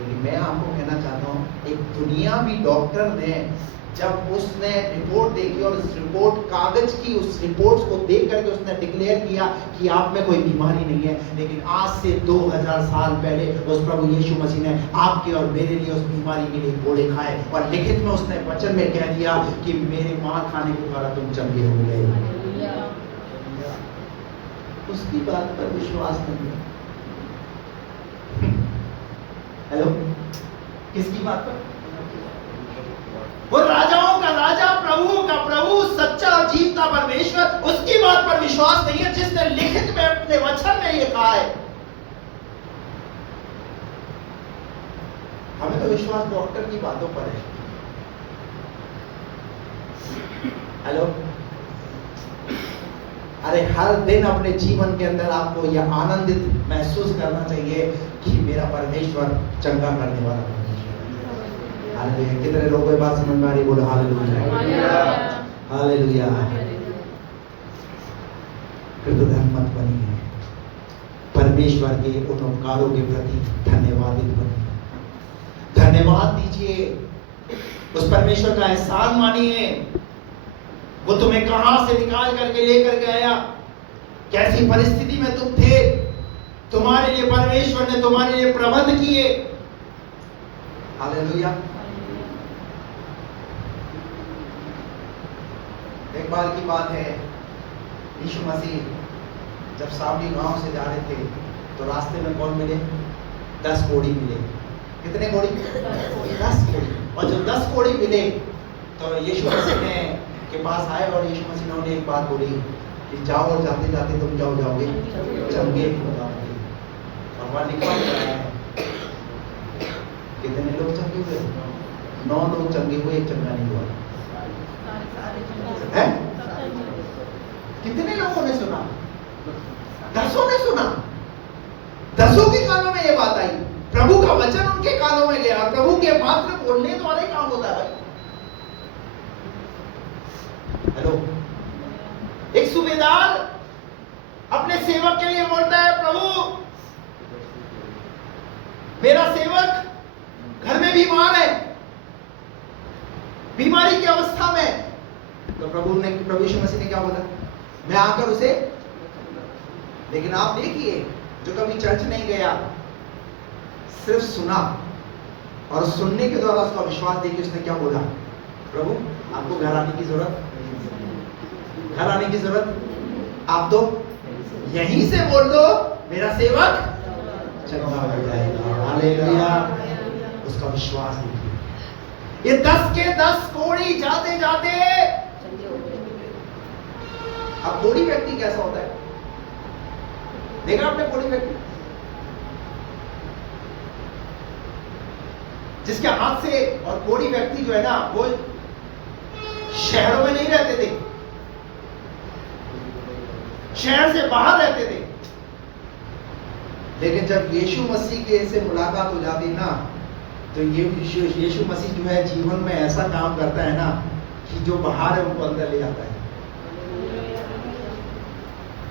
लेकिन मैं आपको कहना चाहता हूं, एक दुनियावी डॉक्टर ने जब उसने रिपोर्ट देखी और उस रिपोर्ट कागज की उस रिपोर्ट को देख करके उसने डिक्लेयर किया कि आप में कोई बीमारी नहीं है, लेकिन आज से 2000 साल पहले उस प्रभु यीशु मसीह ने आपके और मेरे लिए उस बीमारी के लिए कोड़े खाए, और लिखित में उसने वचन में कह दिया कि मेरे मां खाने के द्वारा तुम चंगे हो गए। उसकी बात पर विश्वास नहीं है। हेलो, किसकी बात पर? वो राजाओं का राजा, प्रभुओं का प्रभु, सच्चा जीवता परमेश्वर, उसकी बात पर विश्वास नहीं है जिसने लिखित में अपने वचन में ये कहा है। हमें तो विश्वास डॉक्टर की बातों पर है, हेलो, अरे हर दिन अपने जीवन के अंदर आपको यह आनंदित महसूस करना चाहिए कि मेरा परमेश्वर चंगा करने वाला परमेश्वर है। हालेलुया। कितने लोगों को बात समझ में आ रही? बोलो हालेलुया, हालेलुया। फिर तो धर्ममत बनिए, परमेश्वर के उन उपकारों के प्रति धन्यवादित बनिए, धन्यवाद दीजिए, उस परमेश्वर का एहसान मानिए। वो तुम्हें कहां से निकाल करके लेकर के आया, कैसी परिस्थिति में तुम थे, तुम्हारे लिए परमेश्वर ने तुम्हारे लिए प्रबंध किए। हालेलुया। एक बार की बात है, यीशु मसीह जब सावली गांव से जा रहे थे तो रास्ते में कौन मिले? 10 कोढ़ी मिले। कितने कोढ़ी? 10 कोढ़ी। और जब 10 कोढ़ी मिले तो यीशु मसीह ने के पास आए और यीशु मसीह ने उन्हें एक बात बोली कि जाओ और जाते जाते तुम क्या हो जाओगे? चंगे हो जाओगे। और वहां लिखा हुआ है कितने लोग चंगे हुए? 9 लोग चंगे हुए, एक चंगा नहीं हुआ है। कितने लोगों ने सुना? 10 ने सुना। 10 के कानों में ये बात आई, प्रभु का वचन उनके कानों में गया। प्रभु के मात्र बोलने द्वारा ही काम होता है। हेलो, एक सूबेदार अपने सेवक के लिए बोलता है, प्रभु मेरा सेवक घर में बीमार है, बीमारी की अवस्था में। तो प्रभु यीशु मसीह ने क्या बोला? मैं आकर उसे, लेकिन आप देखिए जो कभी चर्च नहीं गया, सिर्फ सुना और सुनने के द्वारा उसका विश्वास देखिए उसने क्या बोला? प्रभु आपको घर आने की जरूरत, घर आने की जरूरत, आप तो यहीं से बोल दो मेरा सेवक चंगा हो जाएगा। हालेलुया। उसका विश्वास देखिए। ये 10 के 10 कोढ़ी जाते जाते, अब कोढ़ी व्यक्ति कैसा होता है? देखा आपने कोढ़ी व्यक्ति? जिसके हाथ से, और कोढ़ी व्यक्ति जो है ना वो शहरों में नहीं रहते थे, शहर से बाहर रहते थे। लेकिन जब यीशु मसीह के से मुलाकात हो जाती ना, तो ये यीशु मसीह जो है जीवन में ऐसा काम करता है ना कि जो बाहर है उनको अंदर ले आता है।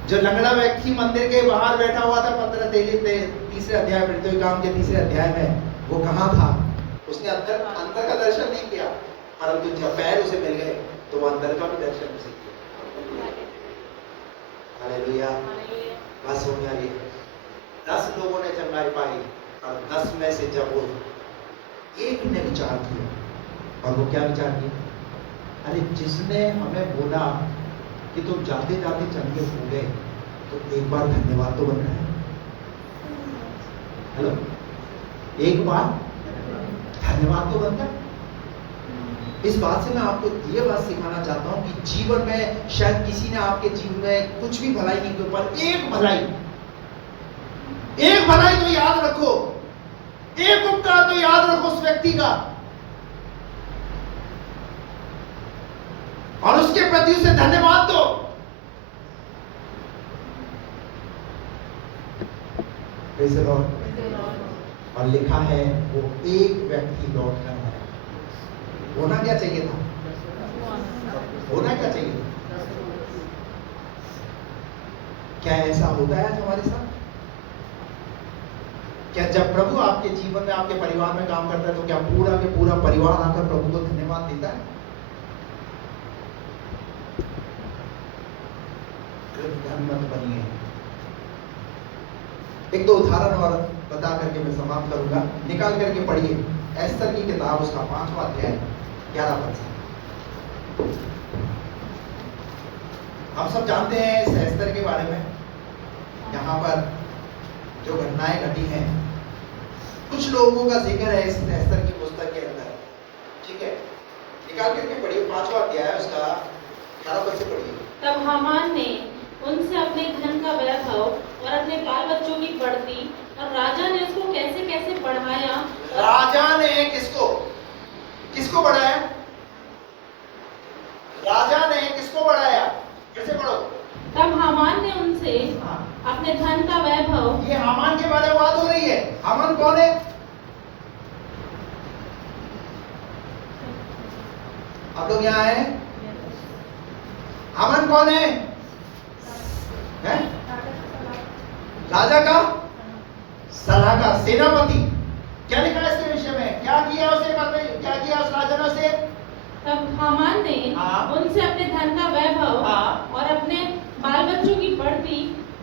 जो लंगड़ा व्यक्ति मंदिर के बाहर बैठा हुआ था, 3 अध्याय मृत्यु काम के 3 अध्याय में, वो कहाँ था? उसने अंदर का दर्शन नहीं किया, परंतु जब पैर उसे मिल गए तो वो अंदर का भी दर्शन उसे किया। हालेलुया। बस हो गया। ये 10 लोगों ने चंगाई पाई और 10 में से जब वो एक ने विचार किया, और वो क्या विचार किया? अरे जिसने हमें बोला कि तुम जाते जाते चंगे हो गए, तो एक बार धन्यवाद तो बनना है। हेलो, एक बार धन्यवाद तो बनता है। इस बात से मैं आपको ये बात सिखाना चाहता हूं कि जीवन में शायद किसी ने आपके जीवन में कुछ भी भलाई नहीं की, पर एक भलाई तो याद रखो, एक उपकार तो याद रखो उस व्यक्ति का, और उसके प्रति उसे धन्यवाद दो। और लिखा है वो एक व्यक्ति लौट कर आया। होना क्या चाहिए था? होना क्या चाहिए था? क्या ऐसा होता है आज हमारे साथ? क्या जब प्रभु आपके जीवन में, आपके परिवार में काम करता है, तो क्या पूरा के पूरा परिवार आकर प्रभु को धन्यवाद देता है? धन्यवाद बनिए। एक दो उदाहरण और बता करके मैं समाप्त करूंगा। निकाल करके पढ़िए एस्तर की किताब, उसका 5वां अध्याय 11 पद से। हम सब जानते हैं इस एस्तर के बारे में, यहाँ पर जो घटनाएं घटी हैं, कुछ लोगों का जिक्र है इस एस्तर की पुस्तक के अंदर। ठीक है, निकाल करके पढ़िए 5वां अध्याय, उसका 11 पद से पढ़िए। तब हामान ने उनसे अपने धन का वैभव और अपने बाल बच्चों की बढ़ती, और राजा ने उसको कैसे कैसे बढ़ाया। राजा ने किसको बढ़ाया? राजा ने हामान ने उनसे हाँ, अपने धन का वैभव, ये हामान के बारे में बात हो रही है। हामान कौन है? आप लोग यहाँ आए? हामान कौन है? हैं? राजा का सलाहकार, सेनापति। क्या लिखा है इसके विषय में? क्या किया उसे? क्या किया उस राजा ने उसे? तब हामान ने हाँ। उनसे अपने धन का वैभव हाँ। और अपने बाल बच्चों की बढ़ती,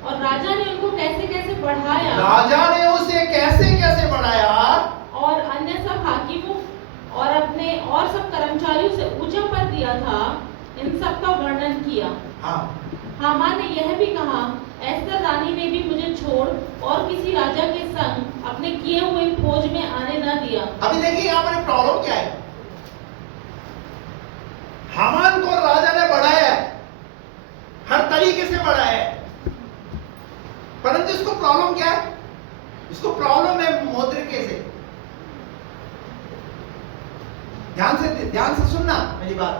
और राजा ने उनको कैसे कैसे बढ़ाया, राजा ने उसे कैसे कैसे बढ़ाया और अन्य सब हाकिमों और अपने और सब कर्मचारियों से ऊंचा पद दिया था, इन सब का वर्णन किया। हाँ, हामान ने यह भी कहा, एस्तर रानी ने भी मुझे छोड़ और किसी राजा के संग अपने किए हुए फौज में आने न दिया। अभी देखिए यहाँ पर प्रॉब्लम क्या है। हामान को राजा ने बढ़ाया है, हर तरीके से बढ़ाया है, परंतु इसको प्रॉब्लम क्या है? इसको प्रॉब्लम है मौद्रिके से। ध्यान से सुनना मेरी बात।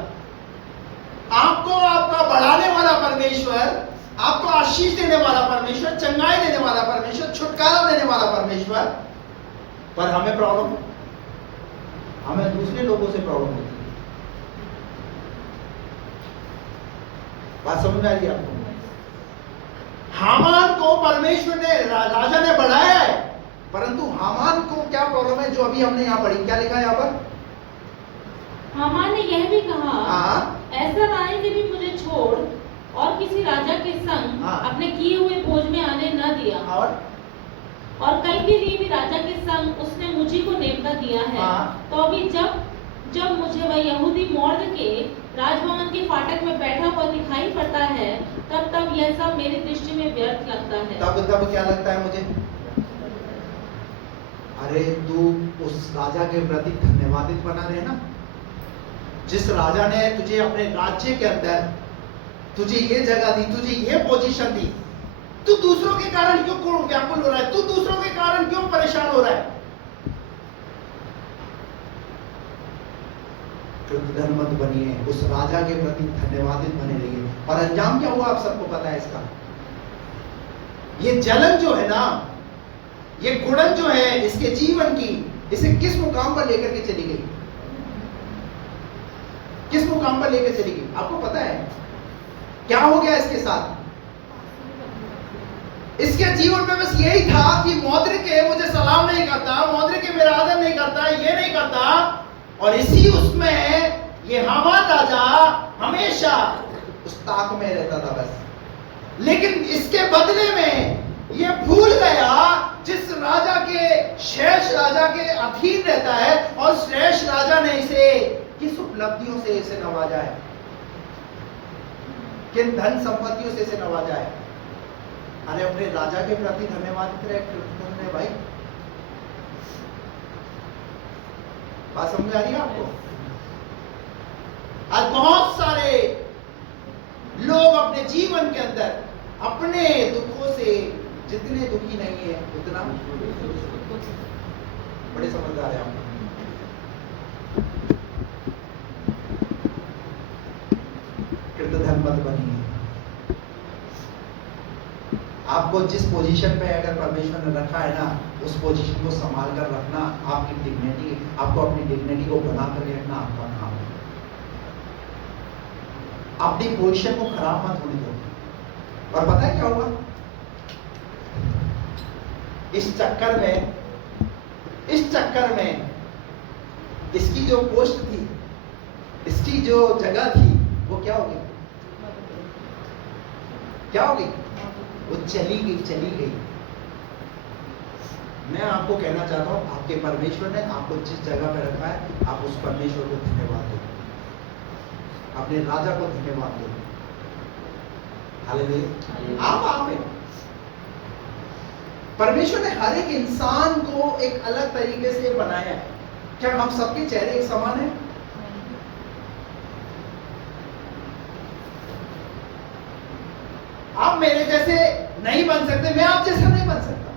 आपको आपका बढ़ाने वाला परमेश्वर, आपको आशीष देने वाला परमेश्वर, चंगाई देने वाला परमेश्वर, छुटकारा देने वाला परमेश्वर, पर हमें प्रॉब्लम, हमें दूसरे लोगों से प्रॉब्लम होती है। बात समझ में आ रही है आपको? हामान को परमेश्वर ने, राजा ने बढ़ाया है, परंतु हामान को क्या प्रॉब्लम है जो अभी हमने यहाँ पढ़ी? क्या लिखा है यहाँ पर? हामान ने यह भी कहा, हाँ, एस्तर रानी ने भी मुझे छोड़ और किसी राजा के संग हाँ। अपने किए हुए फौज में आने न दिया, और कल के लिए भी राजा के संग उसने मुझी को नेवता दिया है। हाँ। तो अभी जब मुझे वह यहूदी मौर्द के राजभवन के फाटक में बैठा हुआ दिखाई पड़ता है, तब यह सब मेरी दृष्टि में व्यर्थ लगता है। तब क्या लगता है मुझे? अरे तू उस राजा के प्रति धन्यवादित बना रहे ना, जिस राजा ने तुझे अपने राज्य के अंदर तुझे ये जगह दी, तुझे ये पोजीशन दी, तू दूसरों के कारण क्यों व्याकुल हो रहा है? तू दूसरों के कारण क्यों परेशान हो रहा है? कृतज्ञ मत बनिए, उस राजा के प्रति धन्यवादित बने रहिए। और अंजाम क्या हुआ आप सबको पता है इसका। ये जलन जो है ना, ये गुणन जो है इसके जीवन की, इसे किस मुकाम पर लेकर के चली गई? किस मुकाम पर लेकर चली गई आपको पता है? क्या हो गया इसके साथ? इसके जीवन में बस यही था कि मौद्रिक मुझे सलाम नहीं करता, मौद्रिक मेरा आदर नहीं करता, ये नहीं करता, और इसी उसमें ये हामान राजा हमेशा उस ताक में रहता था बस। लेकिन इसके बदले में ये भूल गया जिस राजा के, शेष राजा के अधीन रहता है, और शेष राजा ने इसे किस उपलब्धियों से इसे नवाजा है, किन धन संपत्तियों से इसे नवाजा है। अरे अपने राजा के प्रति धन्यवाद रहे भाई। बात समझ आ रही है आपको? आज बहुत सारे लोग अपने जीवन के अंदर अपने दुखों से जितने दुखी नहीं है उतना बड़े समझदार है आप। कृतज्ञ मत बनिए। आपको जिस पोजीशन पे अगर परमेश्वर ने रखा है ना, उस पोजीशन को संभाल कर रखना आपकी डिग्निटी, आपको अपनी डिग्निटी को बना कर रखना आपका काम है। अपनी पोजीशन को खराब मत होने दो। और पता है क्या हुआ? इस चक्कर में इसकी जो पोस्ट थी, इसकी जो जगह थी, वो क्या होगी? क्या होगी? वो चली गई। मैं आपको कहना चाहता हूं, आपके परमेश्वर ने आपको जिस जगह पे रखा है, आप उस परमेश्वर को धन्यवाद दो, अपने राजा को धन्यवाद दो। हालेलुया। आप परमेश्वर ने हर एक इंसान को एक अलग तरीके से बनाया है। क्या हम सबके चेहरे एक समान है? आप मेरे जैसे नहीं बन सकते, मैं आप जैसा नहीं बन सकता।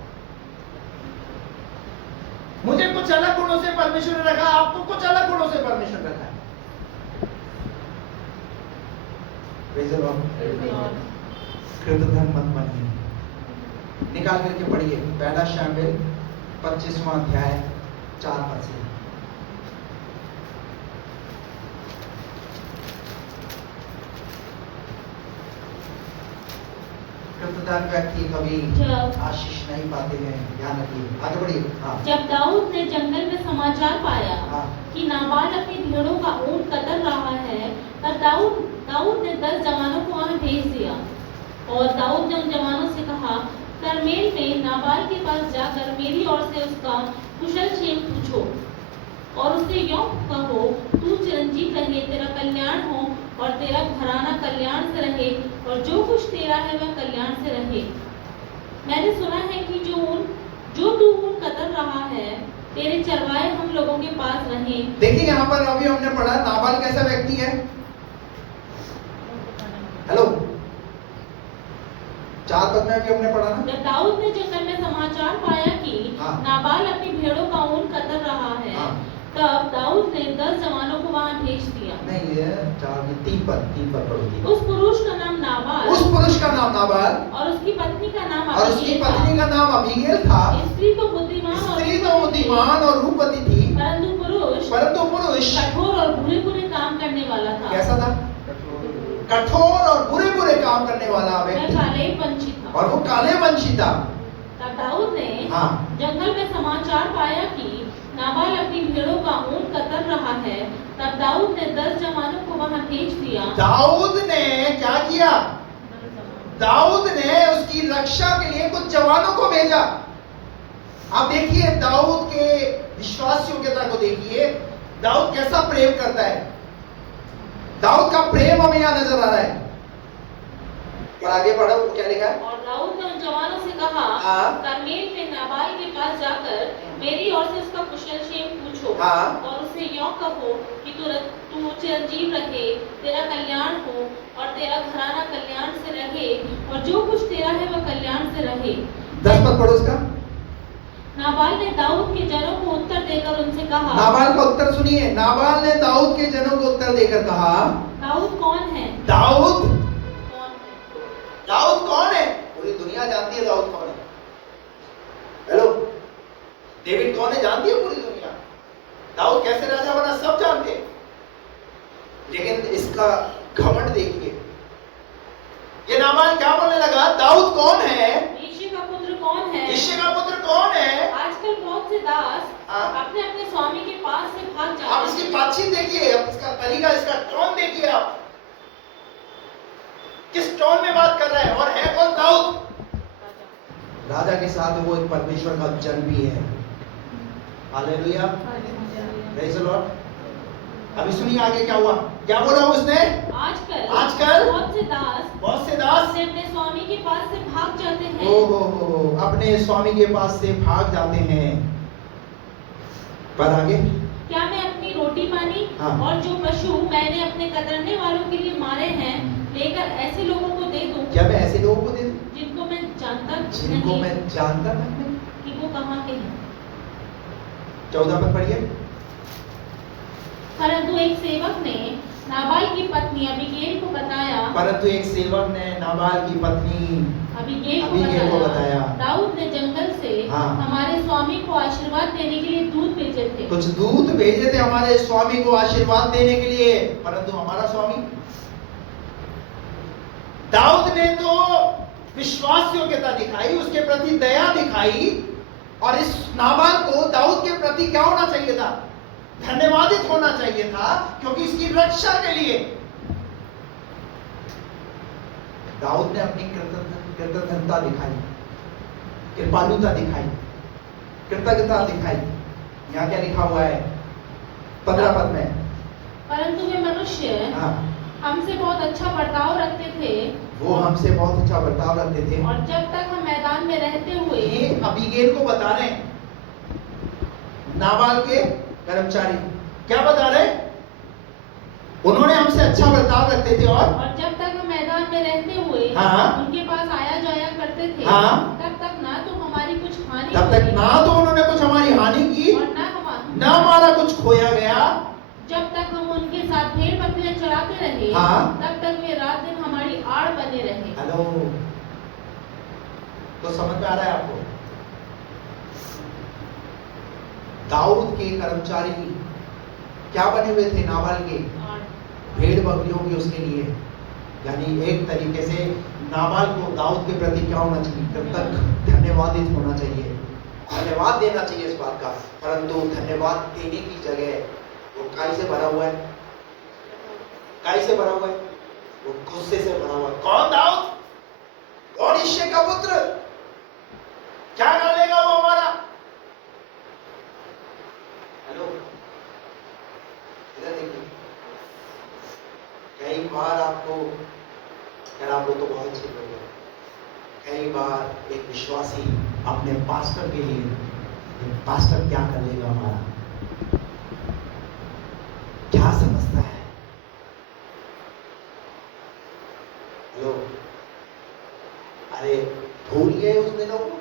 मुझे कुछ अलग गुणों से परमेश्वर ने रखा, आपको कुछ अलग गुणों से परमेश्वर ने रखा है। Praise the Lord। कृतघ्न मत बनिए। निकाल करके पढ़िए पहला शामिल 25वां अध्याय 4 पद से। कृतघ्न व्यक्ति कभी जब आशीष नहीं पाते हैं, ध्यान रखिए। आगे बढ़िए। हाँ जब दाऊद ने जंगल में समाचार पाया हाँ कि नाबाल अपनी भेड़ों का ऊँट कतर रहा है, तब दाऊद ने 10 जवानों को वहां भेज दिया। और दाऊद ने उन जवानों से कहा, करमेल में नाबाल के पास जाकर मेरी ओर से उसका कुशल क्षेम पूछो और उससे यूं कहो, तू चिरंजीव रहे, तेरा कल्याण हो और तेरा घराना कल्याण से रहे और जो कुछ तेरा है वह कल्याण से रहे। मैंने सुना है कि जो तू ऊँट कतर रहा है, तेरे चरवाहे हम लोगों के पास रहे। देखिए यहाँ पर अभी हमने पढ़ा नाबाल कैसा व्यक्ति है। हेलो 4 पद में भी हमने पढ़ा ना। जब दाऊद ने जंगल में समाचार पाया कि हाँ। नाबाल अपनी भेड़ों का ऊन कतर रहा है, हाँ। तब दाऊद ने 10 जवानों को वहां भेज दिया। नहीं ये 3 पद पढ़ो। उस पुरुष का नाम नाबाल उस पुरुष का नाम नाबाल और उसकी पत्नी का नाम और उसकी अबीगैल पत्नी था। का नाम अबीगैल था। स्त्री तो बुद्धिमान और रूपवती थी, परंतु पुरुष कठोर और बुरे काम करने वाला था। कैसा था? कठोर और बुरे काम करने वाला वह व्यक्ति, काले वंशी था। और वो काले वंशी था। तब दाऊद ने हाँ। जंगल में समाचार पाया कि नाबाल अपनी भेड़ों का ऊन कतर रहा है, तब दाऊद ने 10 जवानों को वहां भेज दिया। दाऊद ने क्या किया? दाऊद ने उसकी रक्षा के लिए कुछ जवानों को भेजा। आप देखिए दाऊद के विश्वास योग्यता को देखिए, दाऊद कैसा प्रेम करता है। दाऊद का प्रेम हमें यहां नजर आ रहा है। और आगे बढ़ो, क्या लिखा है? और दाऊद ने उन जवानों से कहा, करमेल में नाबाल के पास जाकर मेरी ओर से उसका कुशल क्षेम पूछो और उससे यूं कहो कि तू चिरंजीव रहे, तेरा कल्याण हो और तेरा घराना कल्याण से रहे और जो कुछ तेरा है वह कल्याण से रहे। 10 पद पढ़ो उसका। नाबाल ने दाऊद के जनों को उत्तर देकर उनसे कहा, नाबाल का उत्तर सुनिए। नाबाल ने दाऊद के जनों को उत्तर देकर कहा, दाऊद कौन है? दाऊद कौन है? कौन है? पूरी दुनिया जानती है दाऊद कौन है। हेलो, डेविड कौन है जानती है पूरी दुनिया। दाऊद कैसे राजा बना सब जानते हैं, लेकिन इसका घमंड देखिए। ये नाबाल क्या बोलने लगा? दाऊद कौन है? यिशै का पुत्र कौन है? यिशै का पुत्र कौन है? आजकल बहुत से दास अपने अपने स्वामी के पास से भाग जाते हैं। आप इसकी बातचीत देखिए, इसका तरीका, इसका टोन देखिए। आप किस टोन में बात कर रहा है, और है कौन? दाऊद राजा के साथ वो एक परमेश्वर का जन भी है। Hallelujah, praise the Lord. अभी सुनिए आगे क्या हुआ, क्या बोला उसने? आजकल बहुत से दास अपने स्वामी के पास से भाग जाते हैं। ओहो, अपने स्वामी के पास से भाग जाते हैं। पर आगे क्या मैं अपनी रोटी पानी और जो पशु मैंने अपने कतरने वालों के लिए मारे हैं लेकर ऐसे लोगों को दे दूं? क्या मैं ऐसे लोगों को दे दूं जिनको मैं जानता नहीं कि वो कहाँ के हैं? 14 पद पढ़िए। परंतु एक सेवक ने नाबाल की पत्नी अबीगैल को बताया। अबीगैल को बताया, दाऊद ने जंगल से हमारे स्वामी को आशीर्वाद देने के लिए दूत भेजे थे। कुछ दूत भेजे थे हमारे स्वामी को आशीर्वाद देने के लिए, परंतु हमारा स्वामी दाऊद ने तो विश्वास योग्यता दिखाई, उसके प्रति दया दिखाई, और इस नाबाल को दाऊद के प्रति क्या होना चाहिए था? धन्यवादित होना चाहिए था, क्योंकि इसकी रक्षा के लिए दाऊद ने अपनी कृतज्ञता दिखाई, कृपालुता दिखाई, कृतज्ञता दिखाई। यहाँ क्या लिखा हुआ है 15 पद में? परंतु वे मनुष्य हमसे बहुत अच्छा बर्ताव रखते थे। वो हमसे बहुत अच्छा बर्ताव रखते थे। और जब तक हम मैदान में रहते हुए, ये अबीगैल को बता रहे, नाबाल के कर्मचारी क्या बता रहे? उन्होंने हमसे अच्छा बर्ताव रखते थे और जब तक हम मैदान में रहते हुए उनके पास आया जाया करते थे, तब तक ना तो हमारी कुछ हानि, तब तक ना तो उन्होंने कुछ हमारी हानि की और ना हमारा कुछ खोया गया। जब तक हम उनके साथ भेड़ बकरियां चराते रहे, तब तक वे रात दिन हमारी आड़ बने रहे। हेलो, तो समझ में आ रहा है आपको? दाऊद के कर्मचारी क्या बने हुए थे? नाबाल के भेड़ बकरियों की उसके लिए। यानी एक तरीके से नाबाल को दाऊद के प्रति क्या होना चाहिए? कृतज्ञ, धन्यवादित होना चाहिए, धन्यवाद देना चाहिए इस बात का। परंतु धन्यवाद देने की जगह वो काय से भरा हुआ है? काय से भरा हुआ है? वो गुस्से से भरा हुआ है। कौन? दाऊद, कौन यिशै का पुत्र? क्या डालेगा वो हमारा? हेलो, इधर देखिए। कई बार आपको, यार आप लोग तो बहुत अच्छे लोग हैं, कई बार एक विश्वासी अपने पास्टर के लिए, पास्टर क्या कर लेगा हमारा, क्या समझता है? हेलो, अरे भूल गए उस दिनों को?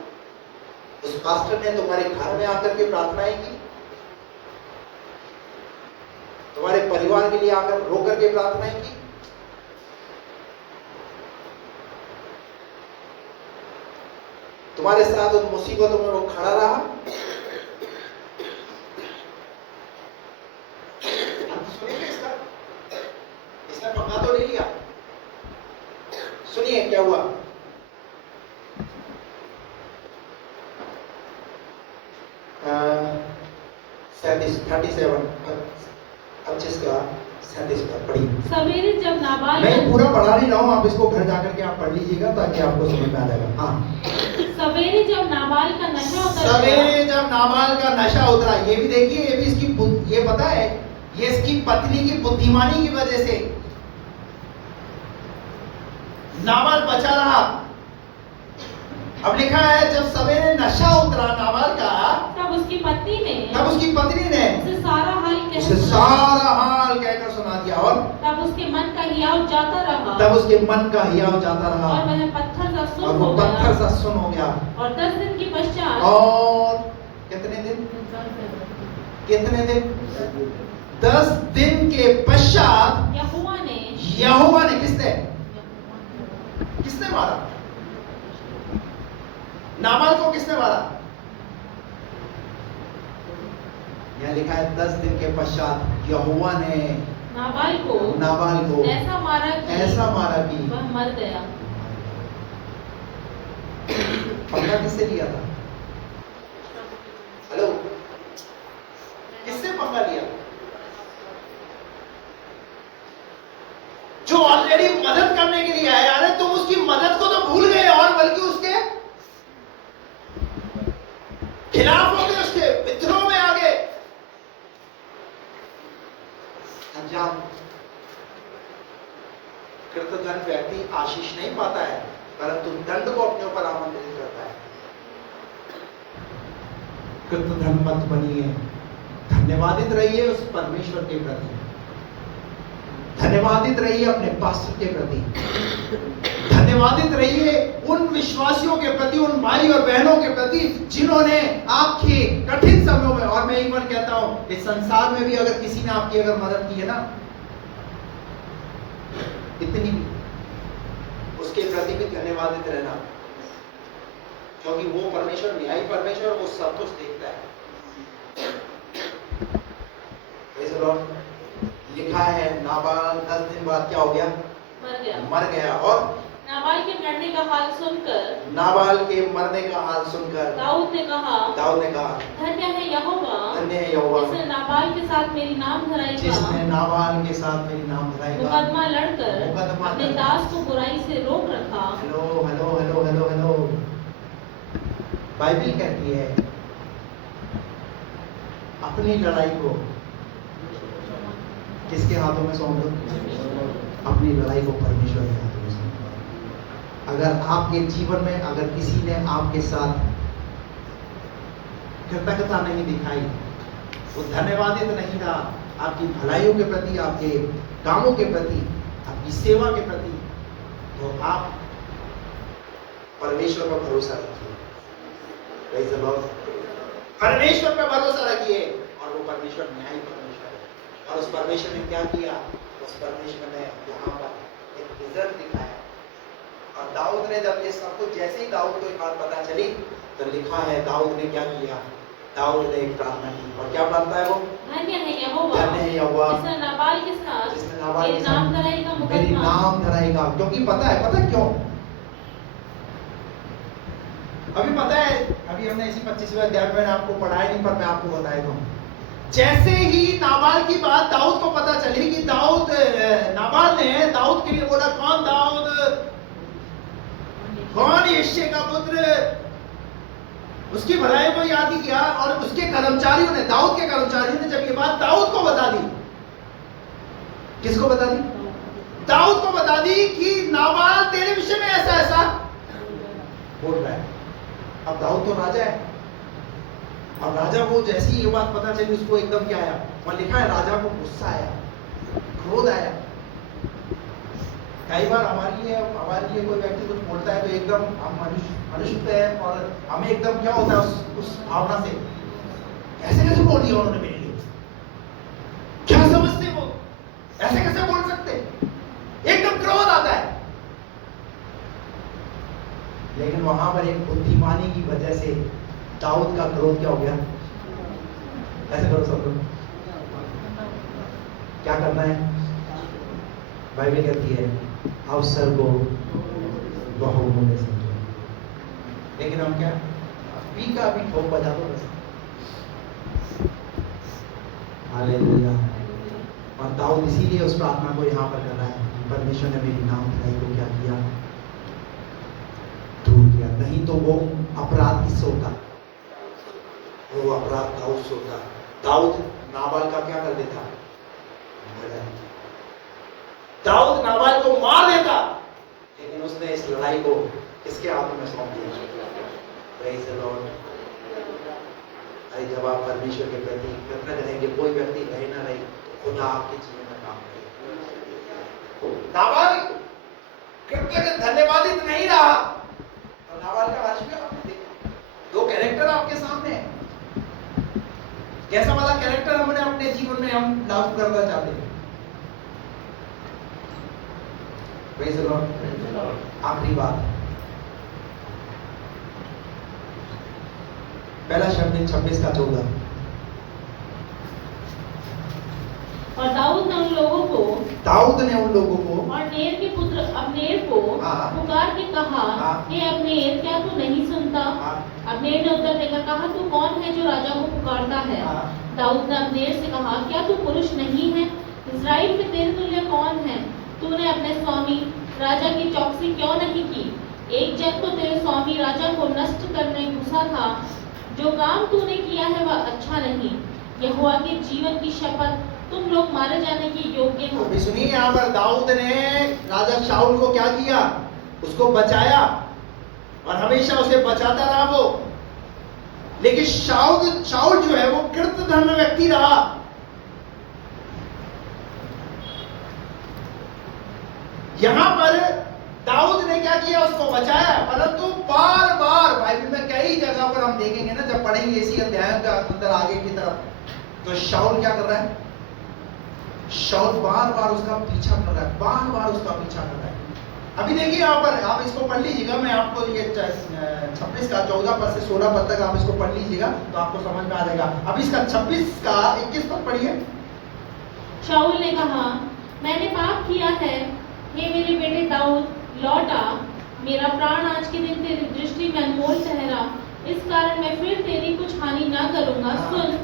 उस पास्टर ने तुम्हारे घर में आकर के प्रार्थनाएं की, तुम्हारे परिवार के लिए आकर रो करके प्रार्थनाएं की। तुम्हारे साथ उन मुसीबतों में वो खड़ा रहा। सुनिए इसने पंगा तो नहीं लिया। सुनिए क्या हुआ। सवेरे जब नाबाल, मैं पूरा पढ़ा नहीं रहा हूँ, आप इसको घर जाकर के आप पढ़ लीजिएगा ताकि आपको समझ में आ जाएगा। हाँ, सवेरे जब नाबाल का नशा उतर सवेरे जब नाबाल का नशा उतरा। ये भी देखिए, ये भी इसकी, ये पता है, ये इसकी पत्नी की बुद्धिमानी की वजह से नाबाल बचा रहा। अब लिखा है जब सवेरे नशा उतरा नाबाल का, तब उसकी पत्नी ने उसे सारा हाल कहकर सुना दिया। और तब उसके मन का हियाव जाता रहा, और वह पत्थर सा सुन हो गया। और 10 दिन के पश्चात, और कितने दिन? 10 दिन के पश्चात यहोवा ने किसने मारा? नाबाल को किसने मारा? यह लिखा है 10 दिन के पश्चात यहोवा ने नाबाल को ऐसा मारा कि वह मर गया। पंगा किससे लिया था? हेलो, किससे पंगा लिया? जो ऑलरेडी मदद करने के लिए आया। अरे तुम उसकी मदद को तो भूल गए, और बल्कि उसके खिलाफ हो गए, उसके विद्रोह में आ गए। अनजान कृतज्ञ व्यक्ति आशीष नहीं पाता है, परंतु दंड को अपने ऊपर आमंत्रित करता है। कृतज्ञ मत बनिए, धन्यवादित रहिए उस परमेश्वर के प्रति, धन्यवादित रहिए अपने पास्टर के प्रति, धन्यवादित रहिए उन विश्वासियों के प्रति, उन भाई और बहनों के प्रति जिन्होंने आपके कठिन समयों में, और मैं एक बार कहता हूं, इस संसार में भी अगर किसी ने आपकी अगर मदद की है ना, इतनी भी, उसके प्रति भी धन्यवादित रहना, क्योंकि वो परमेश्वर, न्यायी परमेश्वर, वो सब कुछ देखता है। लिखा है नाबाल 10 दिन बाद क्या हो गया? मर गया। और नाबाल के मरने का हाल सुनकर दाऊद ने कहा, धन्य है यहोवा जिसने नाबाल के साथ मेरी नाम धराई का मुकदमा लड़कर अपने दास को बुराई से रोक रखा। हेलो, बाइबल कहती है अपनी लड़ाई को किसके हाथों में सौंप दो? अपनी लड़ाई को परमेश्वर के हाथों में सौंप दो। अगर आपके जीवन में अगर किसी ने आपके साथ कृतज्ञता नहीं दिखाई, वो धन्यवादित नहीं रहा आपकी भलाइयों के प्रति, आपके कामों के प्रति, आपकी सेवा के प्रति, तो आप परमेश्वर पर भरोसा रखिए। Praise the Lord. परमेश्वर पर भरोसा रखिए, और वो परमेश्वर न्यायी परमेश्वर है। और उस परमेश्वर ने क्या किया? उस परमेश्वर ने यहाँ पर एक रिजल्ट दिखाया, और दाऊद ने जब ये सब कुछ, जैसे ही दाऊद को ये बात पता चली तो लिखा है दाऊद ने क्या किया, दाऊद ने एक प्रार्थना की। और क्या प्रार्थना है वो? धन्य है यहोवा धन्य है यहोवा जिसने नाबाल के साथ जिसने नाबाल के मेरे साथ नाम धराएगा मेरी मुकद्दमा। नाम धराएगा। क्योंकि पता है क्यों? अभी पता है, अभी हमने इसी 25वें अध्याय में मैंने आपको पढ़ाया नहीं, पर मैं आपको बता दूं, जैसे ही नाबाल की बात दाऊद को पता चली कि दाऊद, नाबाल ने दाऊद के लिए बोला, कौन दाऊद, कौन यिशै का पुत्र, उसकी भलाई को याद ही किया। और उसके कर्मचारियों ने, दाऊद के कर्मचारियों ने जब ये बात दाऊद को बता दी, किसको बता दी? दाऊद को बता दी कि नाबाल तेरे विषय में ऐसा ऐसा बोल रहा है। अब दाऊद तो राजा है, अब राजा को जैसी ये बात पता चली उसको एकदम क्या आया, वहां लिखा है राजा को गुस्सा आया, क्रोध आया। कई बार हमारे लिए कोई व्यक्ति कुछ बोलता है तो एकदम हम मनुष्य है और हमें एकदम क्या होता है उस भावना से, ऐसे कैसे बोल दिया उन्होंने मेरे लिए, क्या समझते वो, ऐसे कैसे बोल सकते, एकदम क्रोध आता है। लेकिन वहां पर एक बुद्धिमानी की वजह से दाऊद का क्रोध क्या हो गया? ऐसे करो सब लोग, क्या करना है? बाइबल कहती है अवसर को बहुमूल्य में समझो। लेकिन हम क्या, पी का भी ठोक बजा दो बस। हालेलुया। और दाऊद इसीलिए उस प्रार्थना को यहाँ पर कर रहा है, परमेश्वर ने मेरी नाम धराई को क्या किया? दूर किया। नहीं तो वो अपराध किससे होता? वो अपराध दाऊद से होता। दाऊद नाबाल का क्या कर देता? दाऊद नाबाल को मार देता, लेकिन उसने इस लड़ाई को किसके हाथ में सौंप दिया? Praise the Lord. जब आप परमेश्वर के प्रति कृतज्ञ रहेंगे, कोई व्यक्ति रहे ना रहे, खुदा आपके जीवन में काम करेगा। नाबाल कृतज्ञ धन्यवादित नहीं रहा, तो नाबाल का वंश भी आपने देखा। दो कैरेक्टर आपके सामने है। कैसा वाला कैरेक्टर हमने अपने जीवन में हम लागू करना चाहते हैं? Praise the Lord. आखिरी बात, पहला शब्द 26:14। और दाऊद ने उन लोगों को और नेर के पुत्र अब्नेर को पुकार के कहा, हे अब्नेर, क्या तू नहीं सुनता? अब्नेर ने उत्तर देकर कहा, तू कौन है जो राजा को पुकारता है? दाऊद ने अब्नेर से कहा, क्या तू पुरुष नहीं है? इस्राएल में तेरे तुल्य कौन है? तूने अपने स्वामी राजा की चौकसी क्यों नहीं की? एक जन तो तेरे स्वामी राजा को नष्ट करने घुसा था। जो काम तूने किया है वह अच्छा नहीं। यहोवा के जीवन की शपथ, तुम लोग मारे जाने के योग्य हो। अभी सुनिए, यहाँ पर दाऊद ने राजा शाऊल को क्या किया? उसको बचाया और हमेशा उसे बचाता रहा वो। लेकिन शाऊल जो है वो कृतधर्म व्यक्ति रहा। यहां पर दाऊद ने क्या किया? उसको बचाया। परंतु बार बार बाइबल में कई जगह पर हम देखेंगे ना, जब पढ़ेंगे इसी अध्याय का अंदर आगे की तरफ, तो शाऊल क्या कर रहा है? शाऊल बार बार उसका पीछा कर रहा है, बार बार उसका पीछा कर रहा है। अभी देखिए यहाँ पर, आप इसको पढ़ लीजिएगा, मैं आपको ये 26:14 से 16 तक आप इसको पढ़ लीजिएगा तो आपको समझ में आ जाएगा। अब इसका 26:21 तक पढ़िए। शाऊल ने कहा, मैंने पाप किया है, हे मेरे बेटे दाऊद, लौट आ। मेरा प्राण आज के दिन तेरी दृष्टि में अनमोल ठहरा, इस कारण मैं फिर तेरी कुछ हानि ना करूंगा। सुन,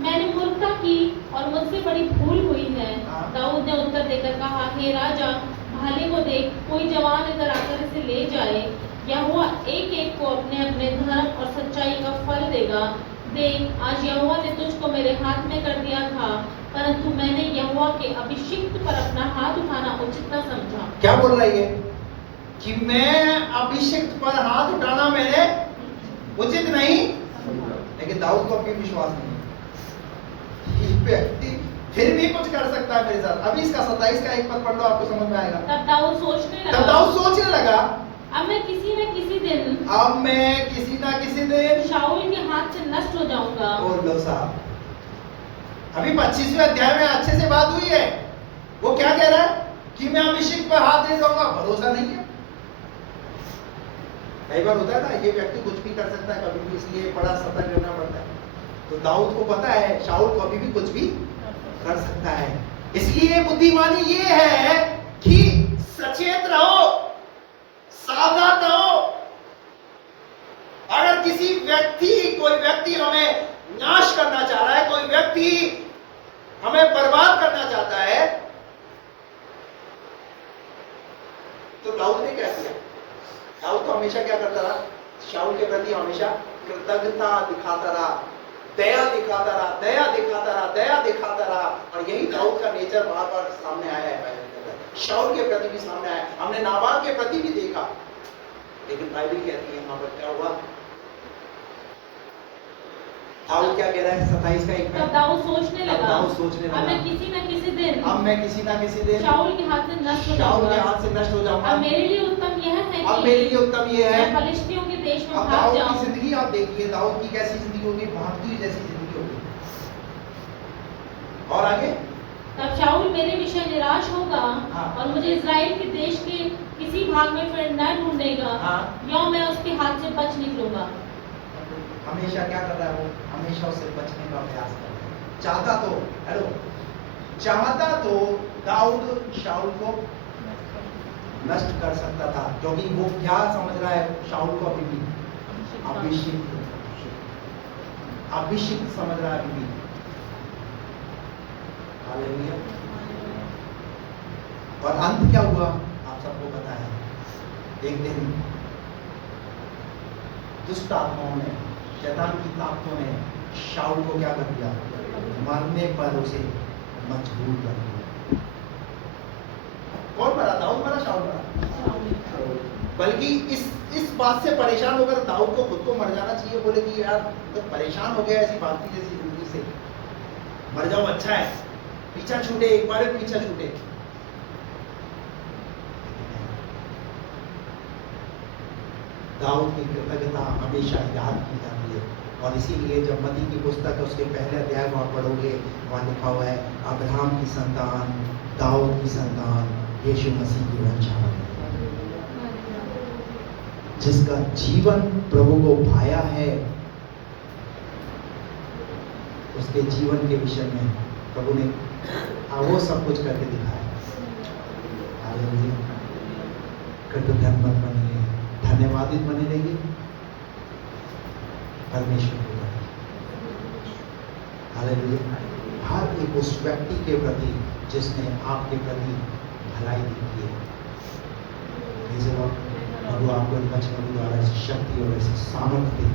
मैंने मूर्खता की और मुझसे बड़ी भूल हुई है। दाऊद ने उत्तर देकर कहा, हे राजा, भाले को देख, कोई जवान इधर आकर इसे ले जाए। यहोवा एक एक को अपने अपने धर्म और सच्चाई का फल देगा। देख, आज यहोवा ने तुझको मेरे हाथ में कर दिया था, परंतु मैंने यहोवा के अभिषिक्त पर अपना हाथ उठाना उचित न समझा। क्या बोल रही है? कि मैं अभिषिक्त पर हाथ उठाना मैंने उचित नहीं। लेकिन दाऊद को अपनी विश्वास नहीं, व्यक्ति फिर भी कुछ कर सकता है मेरे साथ। अभी इसका 27 का 1 पद पढ़ लो, आपको समझ में आएगा। तब दाऊद सोचने लगा, अब मैं किसी न किसी दिन शाऊल के हाथ से नष्ट हो जाऊंगा। बोल लो साहब, अभी 25वें अध्याय में अच्छे से बात हुई है। वो क्या कह रहा है? कि मैं अभिषेक पर हाथ नहीं दूंगा। भरोसा नहीं है, कई बार होता है ना, ये व्यक्ति कुछ भी कर सकता है कभी भी, इसलिए बड़ा सतर्क रहना पड़ता है। तो दाऊद को पता है शाऊल कभी भी कुछ भी कर सकता है, इसलिए बुद्धिमानी ये है कि सचेत रहो, सावधान रहो। अगर कोई व्यक्ति हमें नाश करना चाह रहा है, कोई व्यक्ति हमें बर्बाद करना चाहता है, तो दाऊद ने क्या किया? दाऊद तो हमेशा क्या करता रहा? शाऊल के प्रति हमेशा कृतज्ञता दिखाता रहा, दया दिखाता रहा, दया दिखाता रहा, दया दिखाता रहा। और यही दाऊद का नेचर बार बार सामने आया है, शाऊल के प्रति भी सामने आया, हमने नाबाल के प्रति भी देखा। लेकिन बाइबल कहती है यहाँ पर क्या हुआ? दाऊद क्या कह रहा है 27 का 1 में? तब दाऊद सोचने लगा, अब मैं किसी न किसी दिन शाऊल के हाथ से नष्ट हो जाऊंगा। अब मेरे लिए उत्तम यह है कि मैं फलिश्तियों के देश में भाग दाऊद जाऊं। की जिंदगी आप देखिए, दाऊद की कैसी जिंदगी होगी? भागती हुई जैसी जिंदगी होगी। और आगे, तब शाऊल मेरे विषय निराश होगा और मुझे इस्राएल के देश के किसी भाग में फिर न ढूंढेगा, यों मैं उसके हाथ से बच निकलूंगा। हमेशा क्या कर रहा है वो? हमेशा उससे बचने का प्रयास कर रहा है। चाहता तो दाऊद शाऊल को नष्ट कर सकता था, क्योंकि वो क्या समझ रहा है? शाऊल को अभी भी अभिषिक्त समझ रहा है अभी भी। हालेलुया। और अंत क्या हुआ आप सबको पता है। एक दिन दुष्ट आत्माओं ने, शैतान की ताकतों ने शाऊल को क्या कर दिया? मरने पर उसे मजबूर कर दिया। कौन मरा? दाऊद मरा, शाऊल मरा? बल्कि इस बात से परेशान होकर दाऊद को खुद को मर जाना चाहिए। बोले कि यार तो परेशान हो गया ऐसी भागती जैसी जिंदगी से, मर जाओ अच्छा है, पीछा छूटे, एक बार पीछा छूटे। दाऊद की कृतज्ञता हमेशा याद की जाती है, और इसीलिए जब मत्ती की पुस्तक उसके पहले अध्याय वहां पढ़ोगे, वहां लिखा हुआ है अब्राहम की संतान, दाऊद की संतान, यीशु मसीह की वंशावली, जिसका जीवन प्रभु को भाया है। उसके जीवन के विषय में प्रभु ने वो सब कुछ करके दिखाया। हालेलुया। कृतज्ञ मत बनिए, धन्यवादित बने रहिए परमेश्वर को। हालेलुया। हर एक उस व्यक्ति के प्रति जिसने आपके प्रति भलाई की है, प्रभु आपको इन वचनों द्वारा शक्ति और ऐसी सामर्थ्य दे।